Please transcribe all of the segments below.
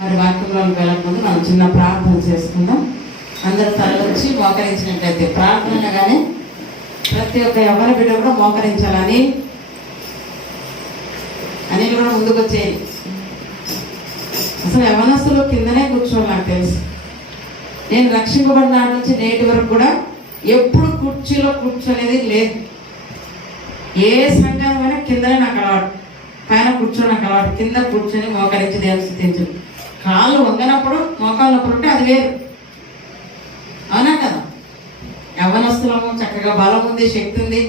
మరి వాక్యంలోకి వెళ్ళకముందు మనం చిన్న ప్రార్థన చేసుకుందాం. అందరూ తరలించి మోకరించినట్లయితే ప్రార్థనగానే ప్రతి ఒక్క ఎవరి బిడ్డ కూడా మోకరించాలని అనిల్ కూడా ముందుకు వచ్చేది. అసలు యవనస్తులు కిందనే కూర్చోవాలి. నాకు తెలుసు, నేను రక్షింపబడిన నాటి నుంచి నేటి వరకు కూడా ఎప్పుడు కుర్చీలో కూర్చోనేది లేదు. ఏ సంఘమైనా కిందనే నాకు అలవాటు, పైన కూర్చొని నాకు అలవాటు. కింద కూర్చొని మోకరించి దేవుని స్థుతించు. కాళ్ళు వంగనప్పుడు మోకాలు నొప్పులు ఉంటే అది వేరు, అవునా కదా? యవ్వనస్తులము, చక్కగా బలం ఉంది, శక్తి ఉంది,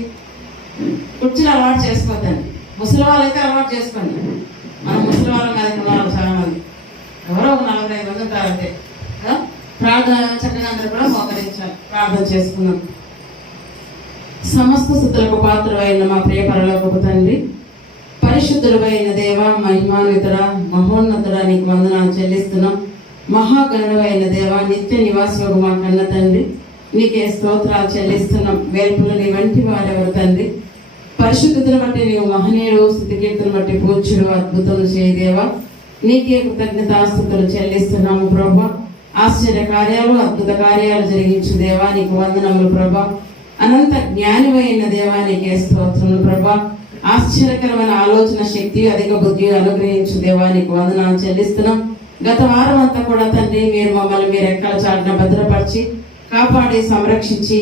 కుర్చీలు అలవాటు చేసుకోవద్దండి. ముసలి వాళ్ళు అయితే అలవాటు చేసుకోండి. మనం ముసలి వాళ్ళం కాదు, ఇక్కడ వాళ్ళు చాలా మంది, ఎవరో 45 మంది ఉంటారు అంతే. ప్రార్థన చక్కగా అందరూ కూడా మోకరించాలి, ప్రార్థన చేసుకున్నాం. సమస్త స్తుతులకు పాత్రుడైన మా ప్రియ పరలోకపు తండ్రి, పరిశుద్ధుడైన దేవ, మహిమాన్వితుడ, మహోన్నతుడ, నీకు వందనాలు చెల్లిస్తున్నాం. మహాగణుడైన దేవ, నిత్య నివాసయోగు మా కన్న తండ్రి, నీకే స్తోత్రాలు చెల్లిస్తున్నాం. వేల్పులు నీ వంటి వారెవరు తండ్రి? పరిశుద్ధతను బట్టి నీవు మహనీయుడు, స్థితికీర్తను బట్టి పూజ్యుడు, అద్భుతము చేయదేవా, నీకే కృతజ్ఞతాస్తుతులు చెల్లిస్తున్నాము ప్రభా. ఆశ్చర్య కార్యాలు, అద్భుత కార్యాలు జరిగించు దేవా, నీకు వందనములు ప్రభా. అనంత జ్ఞానివైన దేవా, నీకే స్తోత్రములు ప్రభా. ఆశ్చర్యకరమైన ఆలోచన శక్తి, అధిక బుద్ధి అనుగ్రహించు దేవా, నీకు వందనాలు చెల్లిస్తున్నాం. గత వారం అంతా కూడా తండ్రి మీరు మమ్మల్ని మీరు ఎక్కల చాటున భద్రపరిచి కాపాడి సంరక్షించి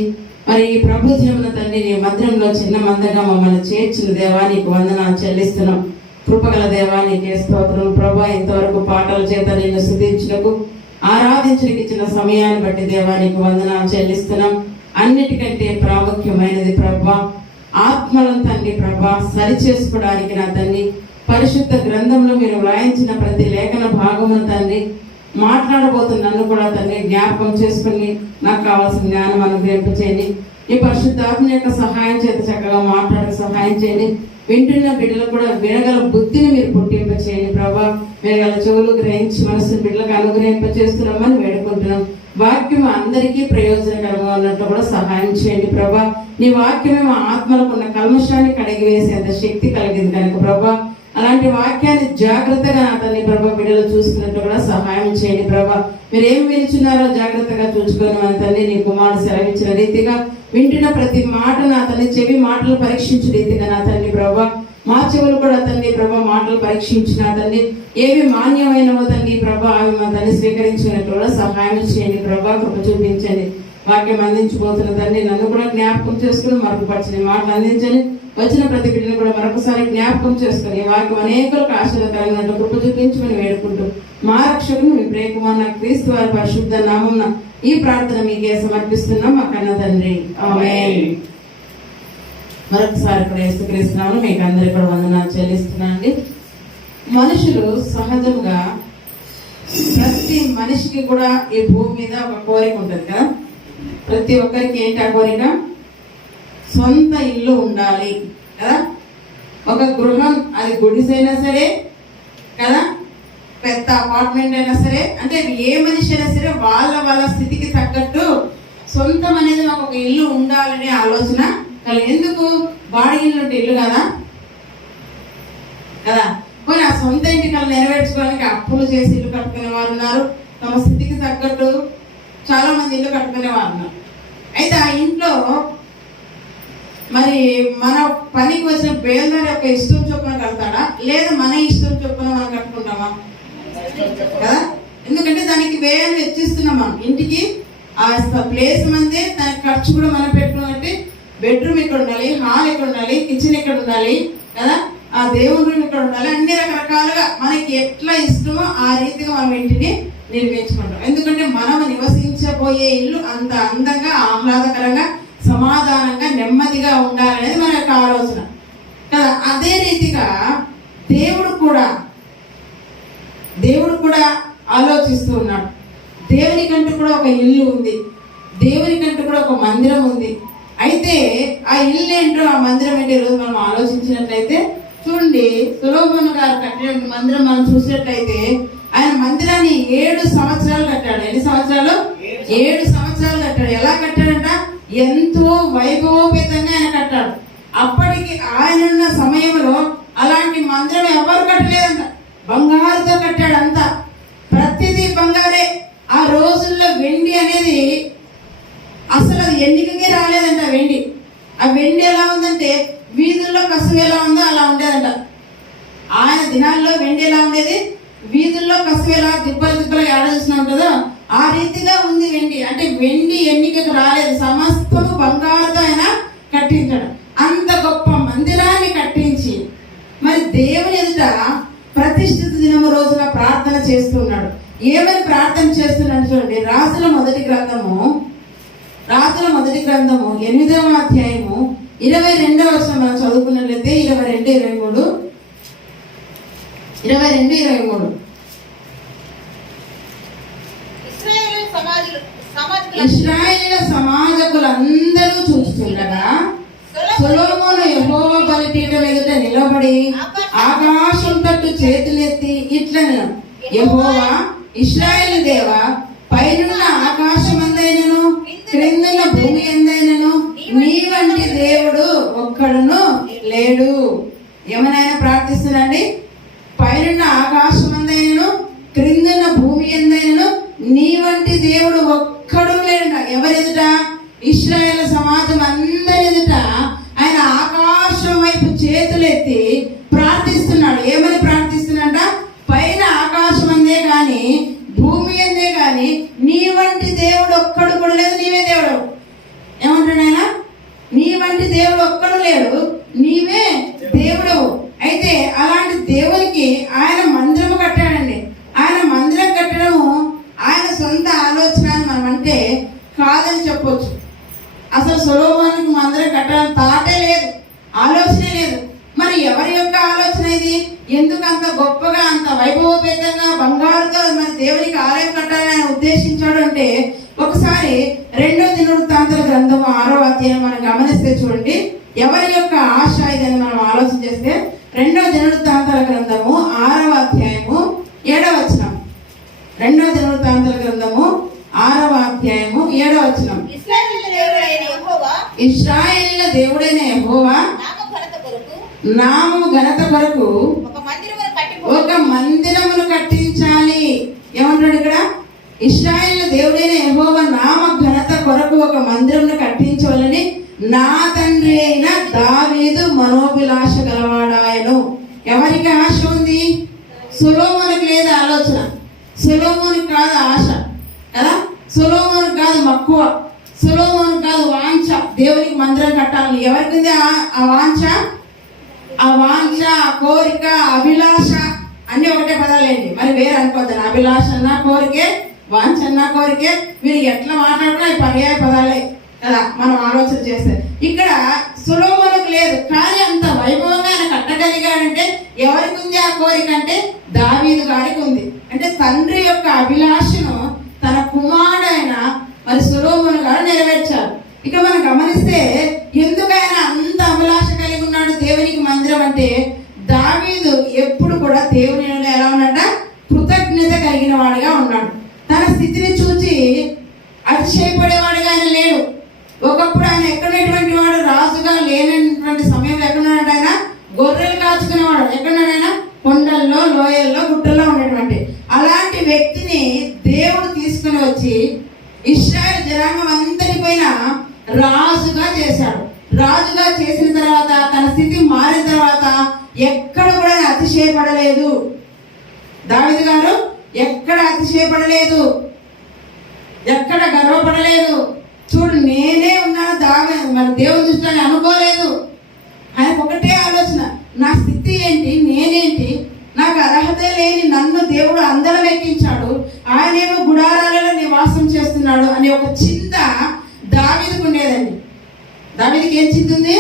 మరి ఈ ప్రభుత్వమున తండ్రి నీ మందిరంలో చిన్న మందగా మమ్మల్ని చేర్చిన దేవా, నీకు వందనాలు చెల్లిస్తున్నాం. కృపగల దేవా, నీకే స్తోత్రం ప్రభా. ఇంతవరకు పాటల చేత నిన్ను స్తుతించుటకు ఆరాధించడానికి ఇచ్చిన సమయాన్ని బట్టి దేవా, నీకు వందనాలు చెల్లిస్తున్నాం. అన్నిటికంటే ప్రాముఖ్యమైనది ప్రభా, ఆత్మలను తండ్రి ప్రభా సరి చేసుకోవడానికి నా తండ్రి పరిశుద్ధ గ్రంథంలో మీరు వ్రాయించిన ప్రతి లేఖన భాగమును తండ్రి మాట్లాడబోతున్న నన్ను కూడా తండ్రి జ్ఞాపకం చేసుకుని నాకు కావాల్సిన జ్ఞానం అనుగ్రహింపచేయండి. ఈ పరిశుద్ధాత్మ యొక్క సహాయం చేత చక్కగా మాట్లాడక సహాయం చేయండి. వింటున్న బిడ్డలకు కూడా వినగల బుద్ధిని మీరు పుట్టింపచేయండి ప్రభా. వినగల చెవులు గ్రహించి మనసుని బిడ్డలకు అనుగ్రహింపచేస్తున్నామని వేడుకుంటున్నాం. వాక్యం అందరికీ ప్రయోజనకరంగా ఉన్నట్లు కూడా సహాయం చేయండి ప్రభా. నీ వాక్యమే మా ఆత్మలకు ఉన్న కల్మషాన్ని కడిగి వేసేంత శక్తి కలిగింది కనుక ప్రభా, అలాంటి వాక్యాన్ని జాగ్రత్తగా నా తల్లి ప్రభా బిడ్డలు చూసుకున్నట్టు కూడా సహాయం చేయండి ప్రభా. మీరు ఏమి వినిచున్నారో జాగ్రత్తగా చూసుకొని మన తల్లి నీ కుమారుడు సెలవించిన రీతిగా వింటున్న ప్రతి మాట నా తల్లి చెవి మాటలు పరీక్షించే రీతిగా నా తల్లి ప్రభా మా చెవులు కూడా తండ్రి ప్రభా మాటలు పరీక్షించిన తండ్రి ఏవి మాన్యమైనవో తండ్రి ప్రభా అవి మా తల్లి స్వీకరించినట్టు కూడా సహాయం చేయండి ప్రభా. కృప చూపించండి. వాక్యం అందించబోతున్న తండ్రి నన్ను కూడా జ్ఞాపకం చేసుకుని మరుగుపరచని మాటలు అందించండి. వచ్చిన ప్రతి బిడ్డను కూడా మరొకసారి జ్ఞాపకం చేసుకుని వాక్యం అనేకులకు ఆశీర్వాదకరంగా కృప చూపించమని వేడుకుంటూ మా రక్షకుని మీ ప్రియకుమారుని క్రీస్తు వారి పరిశుద్ధ నామమున ఈ ప్రార్థన మీకే సమర్పిస్తున్నాం మా కన్న తండ్రి, ఆమేన్. మరొకసారి కూడా యేసుక్రీస్తునామమున మీకు అందరికీ కూడా వందనాలు చెల్లిస్తున్నానండి. మనుషులు సహజంగా ప్రతి మనిషికి కూడా ఈ భూమి మీద ఒక కోరిక ఉంటుంది కదా. ప్రతి ఒక్కరికి ఏంటి ఆ కోరిక? సొంత ఇల్లు ఉండాలి కదా. ఒక గృహం, అది గుడిసైనా సరే కదా, పెద్ద అపార్ట్మెంట్ అయినా సరే, అంటే ఏ మనిషి అయినా సరే వాళ్ళ వాళ్ళ స్థితికి తగ్గట్టు సొంతం అనేది మాకు ఒక ఇల్లు ఉండాలనే ఆలోచన కలిగి. ఎందుకు? బాడిగ ఇల్లు ఉంటే ఇల్లు కదా కదా. పోనీ ఆ సొంత ఇంటి కళ నెరవేర్చుకోవడానికి అప్పులు చేసి ఇల్లు కట్టుకునే వారు ఉన్నారు. తమ స్థితికి తగ్గట్టు చాలా మంది ఇల్లు కట్టుకునే వారు ఉన్నారు. అయితే ఆ ఇంట్లో మరి మన పనికి వచ్చిన బేల్దారి యొక్క ఇష్టం చొప్పున కడతాడా, లేదా మన ఇష్టం చొప్పున మనం కట్టుకుంటామా కదా. ఎందుకంటే దానికి వ్యయాన్ని వెచ్చిస్తున్నాం మనం. ఇంటికి ఆ ప్లేస్ మందే, దానికి ఖర్చు కూడా మనం పెట్టుకున్నట్టు బెడ్రూమ్ ఇక్కడ ఉండాలి, హాల్ ఇక్కడ ఉండాలి, కిచెన్ ఇక్కడ ఉండాలి కదా, ఆ దేవుని రూమ్ ఇక్కడ ఉండాలి. అన్ని రకరకాలుగా మనకి ఎట్లా ఇష్టమో ఆ రీతిగా మనం ఇంటిని నిర్మించుకుంటాం. ఎందుకంటే మనం నివసించబోయే ఇల్లు అంత అందంగా, ఆహ్లాదకరంగా, సమాధానంగా, నెమ్మదిగా ఉండాలనేది మన యొక్క ఆలోచన కదా. అదే రీతిగా దేవుడు కూడా ఆలోచిస్తూ ఉన్నాడు. దేవునికంటూ కూడా ఒక ఇల్లు ఉంది, దేవునికంటూ కూడా ఒక మందిరం ఉంది. అయితే ఆ ఇల్లు ఏంటో, ఆ మందిరం ఏంటో ఈరోజు మనం ఆలోచించినట్లయితే చూడండి, సొలొమోను గారు కట్టిన మందిరం మనం చూసినట్లయితే ఆయన మందిరాన్ని 7 సంవత్సరాలు కట్టాడు. ఎన్ని సంవత్సరాలు? 7 సంవత్సరాలు కట్టాడు. ఎలా కట్టాడంట? ఎంతో వైభవోపేతంగా ఆయన కట్టాడు. అప్పటికి ఆయనున్న సమయంలో అలాంటి మందిరం ఎవరు కట్టలేదంట. బంగారుతో కట్టాడు అంతా. రోజుల్లో వెండి అనేది అసలు అది ఎన్నికకే రాలేదంట. వెండి, ఆ వెండి ఎలా ఉందంటే వీధుల్లో కసువు ఎలా ఉందో అలా ఉండేదంట. ఆయన దినాల్లో వెండి ఎలా ఉండేది, వీధుల్లో కసువు ఎలా దిబ్బలు ఏడ చూసినా ఉంటుందో ఆ రీతిగా ఉంది వెండి. అంటే వెండి ఎన్నికకు రాలేదు, సమస్తము బంగారుతో ఆయన కట్టించాడు. అంత గొప్ప మందిరాన్ని కట్టించి మరి దేవుని ఎదుట ప్రతిష్ఠిత దినము రోజున ప్రార్థన చేస్తున్నాడు. ఏమని ప్రార్థన చేస్తున్నాడు చూడండి. రాజుల మొదటి గ్రంథము 8వ అధ్యాయము 22వ వచనం మనం చదువుకున్నట్లయితే 22, 23 ఇశ్రాయేలు సమాజకులందరూ చూస్తుండగా సొలొమోను యెహోవా బలిపీఠం ఎదుట నిలబడి ఆకాశం తట్టు చేతులెత్తి ఇట్లను, యెహోవా ఇశ్రాయేలు దేవా, పైనున్న ఆకాశమందైనను క్రిందున్న భూమి ఎందైనను నీ వంటి దేవుడు ఒక్కడును లేడు. ఏమనైనా ప్రార్థిస్తున్నాండి. పైనున్న ఆకాశమందైనను క్రిందున్న భూమి ఎందైనను నీ వంటి దేవుడు ఒక్కడు లేడు. ఎవరెదుట? ఇశ్రాయేలు సమాజం అందరి ఎదుట ఆయన ఆకాశం వైపు చేతులెత్తి ప్రార్థిస్తున్నాడు. ఏమని ప్రార్థిస్తున్నాడ? పైన ఆకాశం అందే గాని భూమి అందే గాని నీ వంటి దేవుడు ఒక్కడు కూడా లేదు, నీవే దేవుడు. ఏమంటాడు ఆయన? నీ వంటి దేవుడు ఒక్కడు లేడు, నీవే దేవుడు. అయితే అలాంటి దేవునికి ఆయన మందిరము కట్టాడండి. ఆయన మందిరం కట్టడము ఆయన సొంత ఆలోచన అని మనం అంటే కాదని చెప్పొచ్చు. అసలు సొలొమోనుకు మందిరం కట్టడం తాటే లేదు, ఆలోచనే లేదు. మరి ఎవరి యొక్క ఆలోచన ఇది? ఎందుకు అంత గొప్పగా, అంత వైభవపేతంగా బంగారుతో మరి దేవునికి ఆలయం కట్టాలని ఆయన ఉద్దేశించాడు అంటే, ఒకసారి 2వ దినవృత్తాంతాల గ్రంథము 6వ అధ్యాయం మనం గమనిస్తే చూడండి, ఎవరి యొక్క ఆశ ఇదని మనం ఆలోచన చేస్తే 2వ దినవృత్తాంతాల గ్రంథము 6వ అధ్యాయము 7వ వచనం. 2వ దినవృత్తాంతాల గ్రంథము 6వ అధ్యాయము 7వ వచనం. ఇశ్రాయేలీయుల దేవుడైన యెహోవా నామము ఘనత కొరకు ఒక మందిరమును కట్టించాలి. ఏమంటాడు ఇక్కడ? ఇశ్రాయేలీయుల దేవుడైన యెహోవా నామ ఘనత కొరకు ఒక మందిరమును కట్టించవాలని నా తండ్రి అయిన దావీదు మనోభిలాష గలవాడాయను. ఎవరికి ఆశ ఉంది? సొలొమోనుకి లేదు ఆలోచన, సొలొమోనుకి కాదు ఆశ కదా, సొలొమోనుకి కాదు మక్కువ, సొలొమోనుకి కాదు వాంఛ దేవునికి మందిరం కట్టాలని. ఎవరికి ఉంది ఆ వాంఛ? ఆ వాంఛ, కోరిక, అభిలాష అన్ని ఒకటే పదాలేండి, మరి వేరే అనుకోద్దాను. అభిలాష అన్నా కోరికే, వాంఛ అన్నా కోరికే. మీరు ఎట్లా మాట్లాడుకున్నా ఈ పర్యాయ పదాలే కదా మనం ఆలోచన చేస్తే. ఇక్కడ సొలొమోనుకు లేదు, కానీ అంత వైభవంగా ఆయన కట్టగలిగాడంటే ఎవరికి ఉంది ఆ కోరిక అంటే దావీదు గారికి ఉంది. అంటే తండ్రి యొక్క అభిలాషను తన కుమారుడైన మరి సొలొమోను గారు నెరవేర్చారు. ఇక మనం గమనిస్తే ఎందుకు ఆయన అంత అభిలాష కలిగి ఉన్నాడు దేవునికి మందిరం అంటే, దావీదు ఎప్పుడు కూడా దేవుని ఎలా ఉన్నాడ? కృతజ్ఞత కలిగిన వాడిగా ఉన్నాడు. తన స్థితిని చూచి అతిశయపడేవాడిగా ఆయన లేడు. ఒకప్పుడు ఆయన ఎక్కడటువంటి వాడు? రాజుగా లేనటువంటి సమయంలో ఎక్కడున్నాడు ఆయన? గొర్రెలు కాచుకునేవాడు. ఎక్కడున్నాడు ఆయన? కొండల్లో, లోయల్లో, గుట్టల్లో ఉండేటువంటి అలాంటి వ్యక్తిని దేవుడు తీసుకుని వచ్చి ఇశ్రాయేలు జనాంగం అంతటి పైన రాజుగా చేశాడు. రాజుగా చేసిన తర్వాత తన స్థితి మారిన తర్వాత ఎక్కడ కూడా అతిశయపడలేదు. దావీదు గారు ఎక్కడ అతిశయపడలేదు, ఎక్కడ గర్వపడలేదు. చూడు నేనే ఉన్నాను మరి దేవుని దృష్టిని అనుకోలేదు. ఆయనకు ఒకటే ఆలోచన, నా స్థితి ఏంటి, నేనేంటి, నాకు అర్హత లేని నన్ను దేవుడు అందరం ఎక్కించాడు, ఆయనేమో గుడారాలలో నివాసం చేస్తున్నాడు అనే ఒక చింత దావీదుకు ఉండేదండి. దావీదుకి ఏం చింత ఉంది?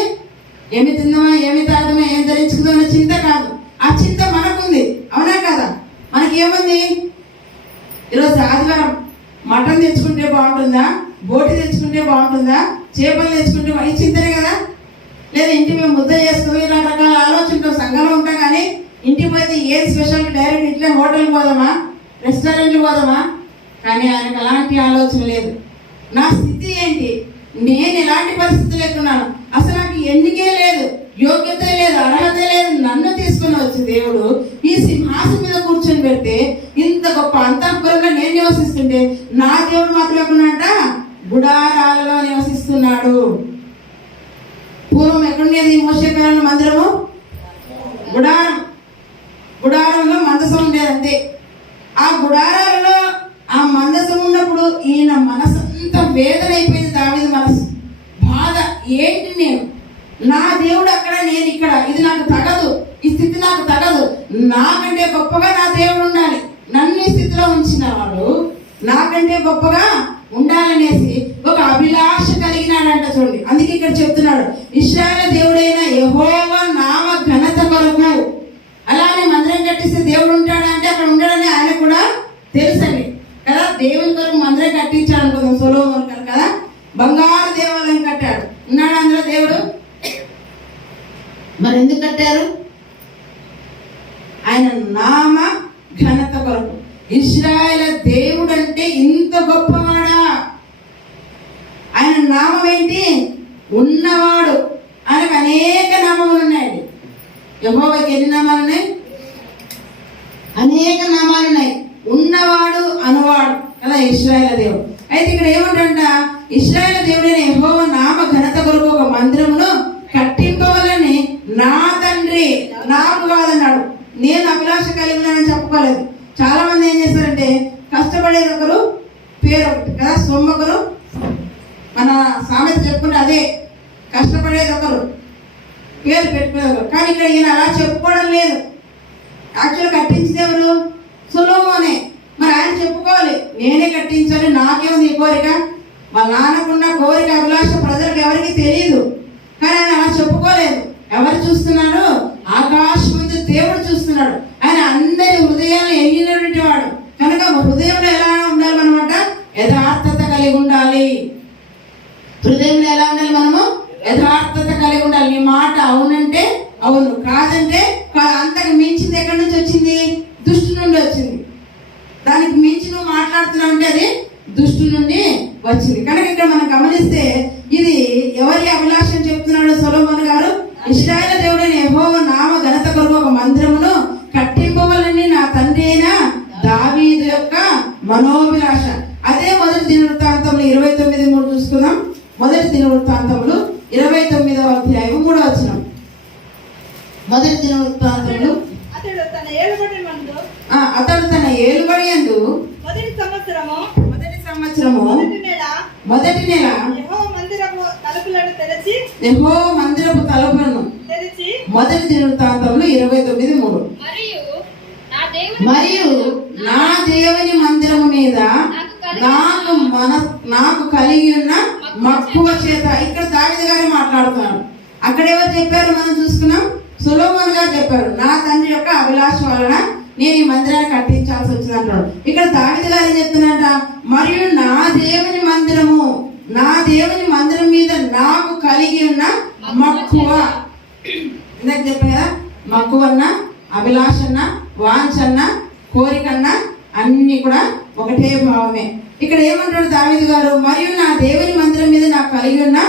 ఏమి తిందామా, ఏమి తాగుదామా, ఏం ధరించుకుందాం అనే చింత కాదు. ఆ చింత మనకుంది, అవునా కదా? మనకేముంది? ఈరోజు ఆదివారం మటన్ తెచ్చుకుంటే బాగుంటుందా, బోటి తెచ్చుకుంటే బాగుంటుందా, చేపలు తెచ్చుకుంటే ఈ చింతనే కదా. లేదా ఇంటి మేము ముద్ద చేసుకుని రకరకాల ఆలోచనతో సంఘంలో ఉంటాం, కానీ ఇంటికి పోతే ఏది స్పెషల్ డైరెక్ట్ ఇంట్లో హోటల్కి పోదామా, రెస్టారెంట్కి పోదామా? కానీ ఆయనకు అలాంటి ఆలోచన లేదు. నా స్థితి ఏంటి, నేను ఎలాంటి పరిస్థితులు ఎక్కున్నాను, అసలు నాకు ఎన్నికే లేదు, యోగ్యత లేదు, అర్హత లేదు, నన్ను తీసుకుని వచ్చి దేవుడు ఈ సింహాసనం మీద కూర్చొని పెడితే ఇంత గొప్ప అంతఃపురంలో నేను నివసిస్తుంటే చూస్తుంటే నా దేవుడు మాత్రం ఎక్కడున్నాడంట? గుడారాలలో నివసిస్తున్నాడు. పూర్వం ఎక్కడుండేది మోషే కాలంలో మందిరము? గుడారంలో మందసం ఉండేది అంతే. ఆ గుడారాలలో ఆ మందసం ఉన్నప్పుడు ఈయన మనసు అంతా వేదన అయిపోయింది. దావీదు మనసు బాధ, ఏంటి నేను, నా దేవుడు అక్కడ, నేను ఇక్కడ, ఇది నాకు తగదు, ఈ స్థితి నాకు తగదు, నాకంటే గొప్పగా నా దేవుడు ఉండాలి, నన్ను ఈ స్థితిలో ఉంచిన వాడు నాకంటే గొప్పగా ఉండాలనేసి ఒక అభిలాష కలిగినాడంట. చూడండి, అందుకే ఇక్కడ చెప్తున్నాడు, ఇశ్రాయేలు దేవుడైన యెహోవా నామ ఘనత కొరకు. అలానే మందిరం కట్టిస్తే దేవుడు ఉంటాడంటే అక్కడ ఉండడని ఆయన కూడా తెలుసండి కదా. దేవుని కొరకు మందిరం కట్టించాడు అనుకుందాం, సొలొమోను గారు కదా, బంగారు దేవాలయం కట్టాడు, ఉన్నాడు అందులో దేవుడు? మరి ఎందుకు కట్టారు? ఆయన నామ ఘనత కొరకు. ఇశ్రాయేలు దేవుడు అంటే ఇంత గొప్పవాడా? ఆయన నామం ఏంటి? ఉన్నవాడు. ఆయనకు అనేక నామములు ఉన్నాయండి. యెహోవాకి ఎన్ని నామాలు ఉన్నాయి? అనేక నామాలు ఉన్నాయి. ఉన్నవాడు, అనువాడు కదా ఇశ్రాయేలు దేవుడు. అయితే ఇక్కడ ఏమంటంట, ఇశ్రాయేలు దేవుడైన యెహోవా నామ ఘనత కొరకు ఒక మందిరమును కట్టింపవలని నా తండ్రి, నాకు కాదన్నాడు. నేను అభిలాష కలిగి ఉన్నానని చెప్పుకోలేదు. చాలా మంది ఏం చేస్తారంటే, కష్టపడేది ఒకరు, పేరు ఒకటి కదా, సొమ్ము ఒకరు, మన సామెత చెప్పుకుంటే అదే, కష్టపడేది ఒకరు, పేరు పెట్టుకునేది ఒకరు. కానీ ఇక్కడ ఈయన అలా చెప్పుకోవడం లేదు. యాక్చువల్ కట్టించింది ఎవరు? సొలొమోనే. మరి ఆయన చెప్పుకోవాలి, నేనే కట్టించాలి, నాకేముంది ఈ కోరిక, మా నాన్నకున్న కోరిక, అభిలాష ప్రజలకు ఎవరికి తెలియదు. కానీ ఆయన అలా చెప్పుకోలేదు. ఎవరు చూస్తున్నారు? ఆకాశం ముందు దేవుడు చూస్తున్నాడు. ఆయన అందరి హృదయాన్ని ఎన్నినటువంటి వాడు కనుక హృదయంలో ఎలా ఉండాలి మనమాట? యథార్థత కలిగి ఉండాలి. హృదయంలో ఎలా ఉండాలి మనము? యథార్థత కలిగి ఉండాలి. నీ మాట అవునంటే అవును, కాదంటే కాదు. అంతకు మించింది ఎక్కడి నుంచి వచ్చింది? దుష్టు నుండి వచ్చింది. దానికి మించి నువ్వు మాట్లాడుతున్నావు అంటే అది దుష్టు నుండి వచ్చింది. కనుక ఇక్కడ మనం గమనిస్తే ఇది ఎవరి అభిలాషం చెప్తున్నాడు సొలొమోను గారు? ఇశ్రాయేలు దేవుడైన యెహోవా నామ ఘనత కొరకు ఒక మందిరమును కట్టింపవలని నా తండ్రి అయిన దావీదు యొక్క మనోభిలాష. అదే మొదటి దినవృత్తాంతములు 29:3 చూసుకుందాం. మొదటి దినవృత్తాంతములు 29వ అధ్యాయం 3వ వచనం. మొదటి దినవృత్తాంతములు అతడు తన ఏలుబడి యందు మొదటి సంవత్సరము మొదటి నెల యెహోవా మందిరపు తలుపులను తెరిచి మొదటి దినవృత్తాంతములు 29:3 మరియు నా దేవుని మందిరము మీద నాకు కలిగి ఉన్న మక్కువ చేత. ఇక్కడ దావీదు గారు మాట్లాడుతున్నాడు. అక్కడ ఎవరు చెప్పారు? మనం చూసుకున్నాం, సొలొమోను గారు చెప్పారు, నా తండ్రి యొక్క అభిలాష వలన నేను ఈ మందిరాన్ని కట్టించాల్సి వచ్చింది అంటాడు. ఇక్కడ దావీదు గారు చెప్తున్నట, మరియు నా దేవుని మందిరం మీద నాకు కలిగి ఉన్న మక్కువ. ఇందాక చెప్పాను కదా, మక్కువన్న, అభిలాషన్న, వాంఛన్న, కోరికన్న అన్ని కూడా ఒకటే భావమే. ఇక్కడ ఏమంటాడు దావీదు గారు? మరియు నా దేవుని మందిరం మీద నాకు కలిగి ఉన్న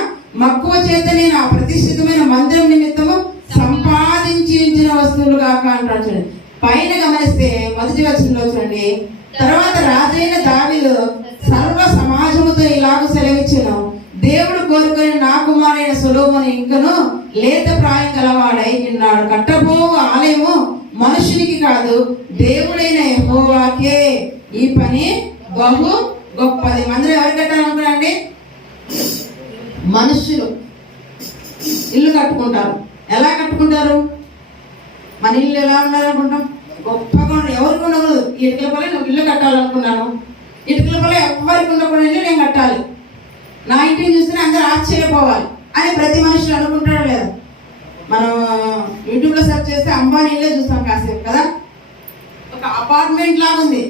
మక్కువ చేత నేను ఆ ప్రతిష్ఠితమైన మందిరం నిమిత్తము సంపాదించి ఉంచిన వస్తువులు కాక అంటాడు. చూడండి, పైన గమనిస్తే మొదటి వచనంలో చూడండి, తర్వాత రాజైన దావీదు సర్వ సమాజముతో ఇలాగ సెలవిచ్చెను, దేవుడు కోరుకొని నా కుమారుడైన సొలొమోను ఇంకను లేత ప్రాయం గలవాడై ఉన్నాడు. కట్టబో ఆలయము మనుషునికి కాదు, దేవుడైన యెహోవాకే. ఈ పని బహు గొప్పది. మందిరం ఎవరు కట్టాలనుకున్నారండి? మనుషులు ఇల్లు కట్టుకుంటారు. ఎలా కట్టుకుంటారు? మన ఇల్లు ఎలా ఉండాలనుకుంటాం? గొప్పగా ఎవరికి ఉండకూడదు. ఇటుకల పల్లె నువ్వు ఇల్లు కట్టాలనుకున్నాను, ఇటుకల పల్లె ఎవరికి ఉండకూడదు, ఇల్లు నేను కట్టాలి, నా ఇంటిని చూస్తే అందరూ ఆశ్చర్యపోవాలి అని ప్రతి మనుషులు అనుకుంటాడు లేదా? మనం యూట్యూబ్లో సెర్చ్ చేస్తే అంబానీ ఇల్లే చూస్తాం కాసేపు కదా. ఒక అపార్ట్మెంట్ లాగా ఉంది,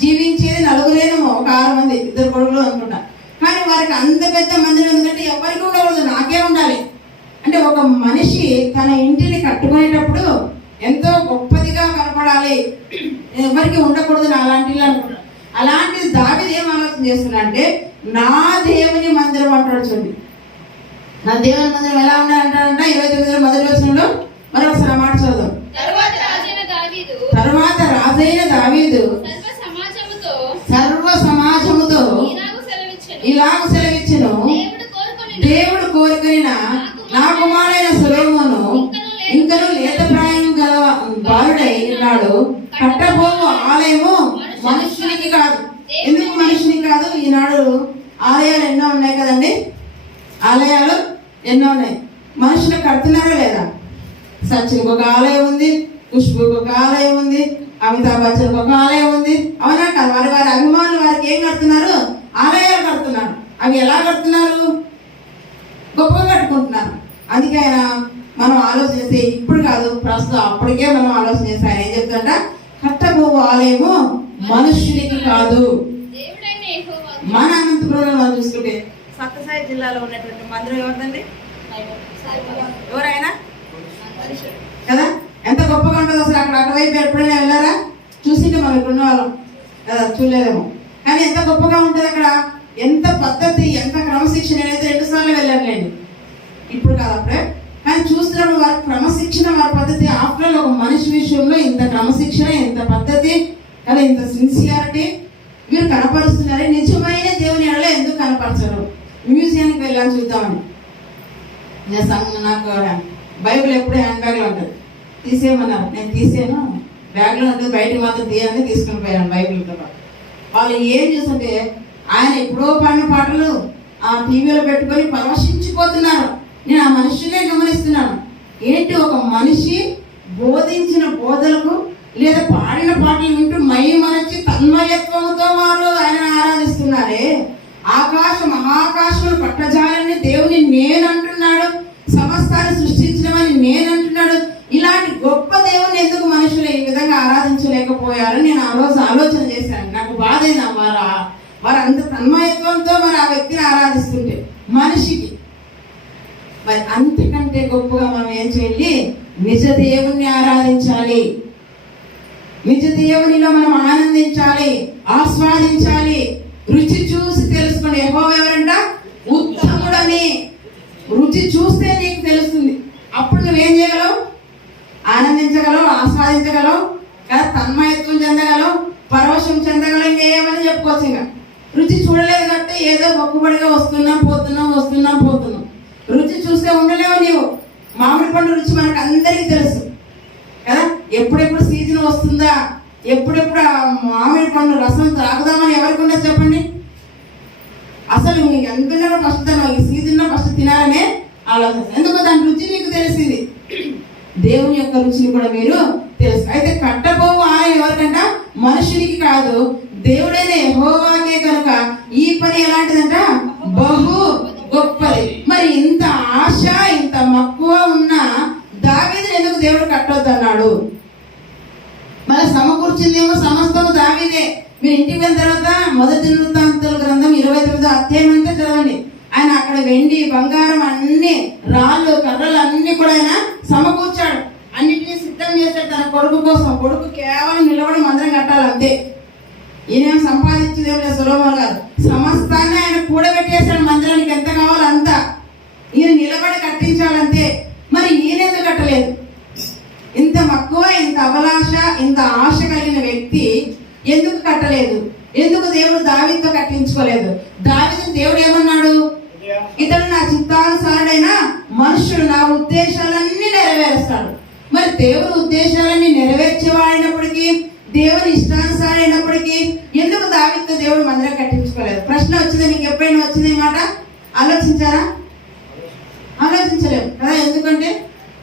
జీవించేది నలుగురేమో, ఒక 6 మంది, 2 కొడుకులు అనుకుంటా. కానీ వారికి అంత పెద్ద మందిరం ఎందుకంటే ఎవరికి ఉండకూడదు, నాకే ఉండాలి అంటే. ఒక మనిషి తన ఇంటిని కట్టుకునేటప్పుడు ఎంతో గొప్పదిగా కనపడాలి, ఎవరికి ఉండకూడదు నా అలాంటి ఇల్లు అనుకుంటాడు. అలాంటిది దావీదు ఏం ఆలోచన చేస్తున్నా అంటే, నా దేవుని మందిరం అంటాడు. చూడండి, నా దేవుని మందిరం ఎలా ఉండాలంటాడంట 29వ మొదటి వచనంలో. మరొకసారి ఆ మాట చదువు. తర్వాత రాజైన దావీదు సర్వ సమాజముతో ఇలాగ సెలవిచ్చెను, దేవుడు కోరుకొనిన నా కుమారుడైన సొలొమోను ఇంకను లేత ప్రాయం గల బాలుడై ఉన్నాడు. కట్టబోవు ఆలయము మనుష్యునికి కాదు. ఎందుకు మనుషునికి కాదు? ఈనాడు ఆలయాలు ఎన్నో ఉన్నాయి కదండి, ఆలయాలు ఎన్నో ఉన్నాయి. మనుషులు కడుతున్నారా లేదా? సచిన్కి ఒక ఆలయం ఉంది, ఖుష్బుకి ఒక ఆలయం ఉంది, అమితాబ్ బచ్చన్కి ఒక ఆలయం ఉంది. అవునా కాదు? వారి వారి అభిమానులు వారికి ఏం కడుతున్నారు? ఆలయాలు కడుతున్నారు. అవి ఎలా కడుతున్నారు? గొప్పగా కట్టుకుంటున్నారు. అందుకే ఆయన మనం ఆలోచన చేస్తే ఇప్పుడు కాదు, ప్రస్తుతం అప్పటికే మనం ఆలోచన చేస్తే ఆయన ఏం చెప్తుంట, కట్టబోవు ఆలయము మనుష్యునికి కాదు. మన అనంతపురంలో మనం చూసుకుంటే సత్యసాయి జిల్లాలో ఉన్నటువంటి మందిరం ఎవరిదండి? ఎవరైనా కదా? ఎంత గొప్పగా ఉంటుందో అసలు. అక్కడ అటువైపు ఎప్పుడైనా వెళ్ళారా? చూసింటే మనం ఇక్కడ ఉన్న వాళ్ళం కదా, చూడలేదేమో. కానీ ఎంత గొప్పగా ఉంటుంది అక్కడ, ఎంత పద్ధతి, ఎంత క్రమశిక్షణ. నేనైతే 2 సార్లు వెళ్ళానులేండి, ఇప్పుడు కాదు అప్పుడే. కానీ చూస్తున్నప్పుడు వారి క్రమశిక్షణ, వారి పద్ధతి. ఆఫ్టర్ ఒక మనిషి విషయంలో ఇంత క్రమశిక్షణ, ఇంత పద్ధతి కదా, ఇంత సిన్సియారిటీ మీరు కనపరుస్తున్నారే. నిజమైన దేవుని ఎడల ఎందుకు కనపరచరు? మ్యూజియానికి వెళ్ళాను చూద్దామని. నాకు బైబిల్ ఎప్పుడు హ్యాండ్ బ్యాగ్లో ఉంటుంది, తీసేయమన్నారు. నేను తీసాను, బ్యాగ్లో ఉంటుంది, బయటకు మాత్రం తీయాలని తీసుకుని పోయాను బైబిల్తో పాటు. వాళ్ళు ఏం చూస్తుంటే ఆయన ఎప్పుడో పాడిన పాటలు ఆ టీవీలో పెట్టుకొని పరవశించిపోతున్నారు. నేను ఆ మనిషినే గమనిస్తున్నాను. ఏంటి, ఒక మనిషి బోధించిన బోధలకు లేదా పాడిన పాటలు వింటూ మహిమనొచ్చి తన్మయత్వంతో వారు ఆయన ఆరాధిస్తున్నారే. మహాకాశములు పట్టజాలని దేవుని నేను అంటున్నాడు, సమస్తాన్ని సృష్టించడమని నేను అంటున్నాడు. ఇలాంటి గొప్ప దేవుని ఎందుకు మనుషులు ఈ విధంగా ఆరాధించలేకపోయారు? నేను ఆ రోజు ఆలోచన చేశాను. నాకు బాధైంది వారు అంత తన్మయత్వంతో మరి ఆ వ్యక్తిని ఆరాధిస్తుంటే మనిషికి. మరి అంతకంటే గొప్పగా మనం ఏం చేయాలి? నిజ దేవుణ్ణి ఆరాధించాలి. నిజ దేవునిలో మనం ఆనందించాలి, ఆస్వాదించాలి. రుచి చూసి తెలుసుకోండి. యెహోవా ఎవరంట? ఉత్తముడని. రుచి చూస్తే నీకు తెలుస్తుంది. అప్పుడు నువ్వేం చేయగలవు? ఆనందించగలవు, ఆస్వాదించగలవు కదా, తన్మయత్వం చెందగలవు, పరవశం చెందగలవు. ఇంకేమని చెప్పుకోవచ్చు. ఇంకా రుచి చూడలేదు కాబట్టి ఏదో మొక్కుబడిగా వస్తున్నాం పోతున్నాం. రుచి చూస్తే ఉండలేవు నీవు. మామిడి పండు రుచి మనకు అందరికీ తెలుసు కదా. ఎప్పుడెప్పుడు సీజన్ వస్తుందా, ఎప్పుడెప్పుడు ఆ మామిడి పండు రసం తాగుదామని ఎవరికి ఉండదు చెప్పండి? అసలు నీకు ఎంత ఫస్ట్ ఈ సీజన్లో ఫస్ట్ తినాలనే ఆలోచన. ఎందుకు? దాని రుచి నీకు తెలిసింది. దేవుని యొక్క రుచిని కూడా మీరు తెలుసు. అయితే కట్టబోవు ఆలయం ఎవరికంట? మనుషునికి కాదు, దేవుడైన యెహోవాకే. కనుక ఈ పని ఎలాంటిదంట? బహు గొప్పది. మరి ఇంత ఆశ, ఇంత మక్కువ ఉన్న దావీదుని ఎందుకు దేవుడు కట్టొద్దు అన్నాడు? మళ్ళీ సమకూర్చిందేమో సమస్తము దావీదే. మీరు ఇంటికి వెళ్ళిన తర్వాత 1 దినవృత్తాంతాల గ్రంథం 29వ అధ్యాయం అంతా చదవండి. ఆయన అక్కడ వెండి, బంగారం, అన్ని రాళ్ళు, కర్రలు అన్ని కూడా ఆయన సమకూర్చాడు. అన్నిటినీ సిద్ధం చేశాడు తన కొడుకు కోసం. కొడుకు కేవలం నిలబడి మందిరం కట్టాలంతే. ఈయన సంపాదించేదేమిలే సొలొమోను గారు. సమస్తాన్ని ఆయన కూడబెట్టేశాడు. మందిరానికి ఎంత కావాలో అంత ఈయన నిలబడి కట్టించాలంతే. మరి ఈయన ఎందుకు కట్టలేదు? ఇంత మక్కువ, ఇంత అభిలాష, ఇంత ఆశ కలిగిన వ్యక్తి ఎందుకు కట్టలేదు? ఎందుకు దేవుడు దావీదుతో కట్టించుకోలేదు? దావీదుని దేవుడు ఏమన్నాడు? ఇతడు నా చిత్తానుసారుడైన మనుష్యుడు, నా ఉద్దేశాలన్నీ నెరవేరుస్తాడు. మరి దేవుని ఉద్దేశాలన్నీ నెరవేర్చేవాడినప్పటికీ, దేవుని ఇష్టానుసారైనప్పటికీ ఎందుకు దావీదుతో దేవుడు మందిరం కట్టించుకోలేదు? ప్రశ్న వచ్చింది. మీకు ఎప్పుడైనా వచ్చింది మాట? ఆలోచించారా? ఆలోచించలేము కదా. ఎందుకంటే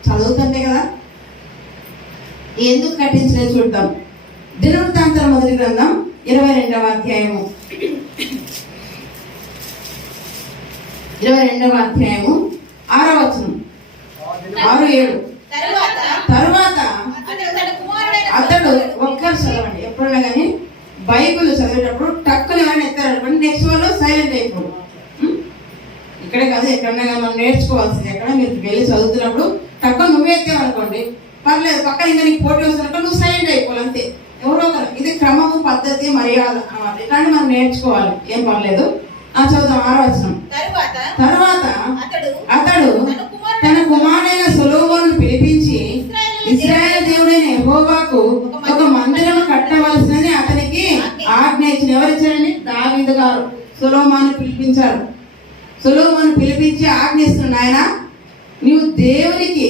చదువుతుంటే కదా. ఎందుకు కట్టించలేదు చూద్దాం. దినవృత్తాంతాల మొదటి గ్రంథం 22వ అధ్యాయము 6వ వచనం, 6-7. తరువాత అతడు ఒక్కరు చదవండి. ఎప్పుడైనా కానీ బైబిల్ చదివేటప్పుడు టక్కులు ఏమైనా ఎత్తారనుకోండి, నెక్స్ట్ వాళ్ళు సైలెంట్ అయిపోరు. ఇక్కడే కాదు, ఎక్కడన్నా కానీ మనం నేర్చుకోవాల్సింది. ఎక్కడ మీరు వెళ్ళి చదువుతున్నప్పుడు టక్కులు నువ్వే ఎత్తావనుకోండి పర్లేదు, పక్కన ఇంకా నీకు పోటీ వస్తున్నట్టు నువ్వు సైలెంట్ అయిపోవాలి అంతే. ఎవరో ఒకరు. ఇది క్రమము, పద్ధతి, మర్యాద అన్నమాట. ఇట్లాంటి మనం నేర్చుకోవాలి, ఏం పర్లేదు. చదువుతాం 6వ వచనం. తరువాత అతడు తన కుమారుడైన సొలొమోనును పిలిపించి ఇశ్రాయేలు దేవుడైన యెహోవాకు ఒక మందిరం కట్టవలసిందని అతనికి ఆజ్ఞ ఇచ్చిన. ఎవరిచ్చారండి? దావీదు గారు. సొలొమోను పిలిపించాడు. సొలొమోను పిలిపించి ఆజ్ఞిస్తున్నాడు, ఆయన నీవు దేవునికి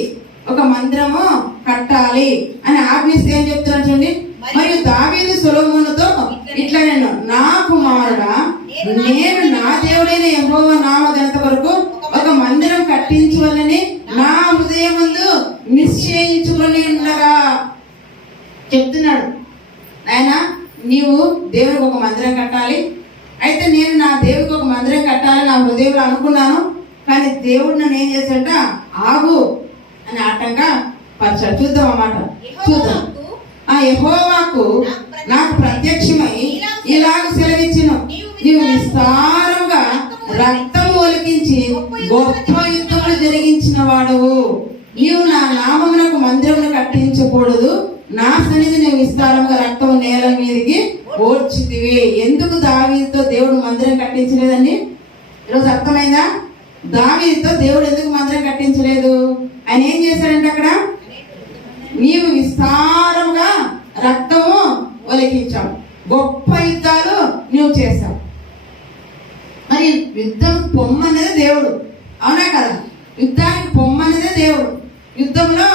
ఒక మందిరము కట్టాలి అని ఆజ్ఞిస్తే ఏం చెప్తున్నాడు చూడండి. మరియు దావీదు సొలొమోనుతో ఇట్లా, నేను నా కుమారుడా, నేను నా దేవుడైన యెహోవా నామ ఘనత కొరకు ఒక మందిరం కట్టించవాలని నా హృదయమందు నిశ్చయించుకొని ఉండగా చెప్తున్నాడు. ఆయన నీవు దేవుడికి ఒక మందిరం కట్టాలి. అయితే నేను నా దేవుడికి ఒక మందిరం కట్టాలని నా హృదయంలో అనుకున్నాను, కానీ దేవుడు నన్ను ఏం చేశాడ, ఆగు అని ఆటంగా పరిచాడు. చూద్దాం అన్నమాట, చూద్దాం. యెహోవాకు నాకు ప్రత్యక్షమై ఇలాగ సెలవిచ్చెను, నీవు విస్తారంగా రక్తము ఒలికించి గొప్ప యుద్ధములు జరిగించిన వాడవు. నీవు నా నామమునకు మందిరమును కట్టించకూడదు, నా సన్నిధి నువ్వు విస్తారంగా రక్తము నేల మీదకి ఓడ్చితివి. ఎందుకు దావీదుతో దేవుడు మందిరం కట్టించలేదండి? ఈరోజు అర్థమైందా? దావీదుతో దేవుడు ఎందుకు మందిరం కట్టించలేదు? ఆయన ఏం చేశాడంటే, అక్కడ నీవు విస్తారంగా రక్తము ఒలికించావు, గొప్ప యుద్ధాలు నువ్వు చేశావు. మరి యుద్ధం పొమ్మనేది దేవుడు, అవునా కదా? యుద్ధానికి పొమ్మనేదే దేవుడు. యుద్ధంలో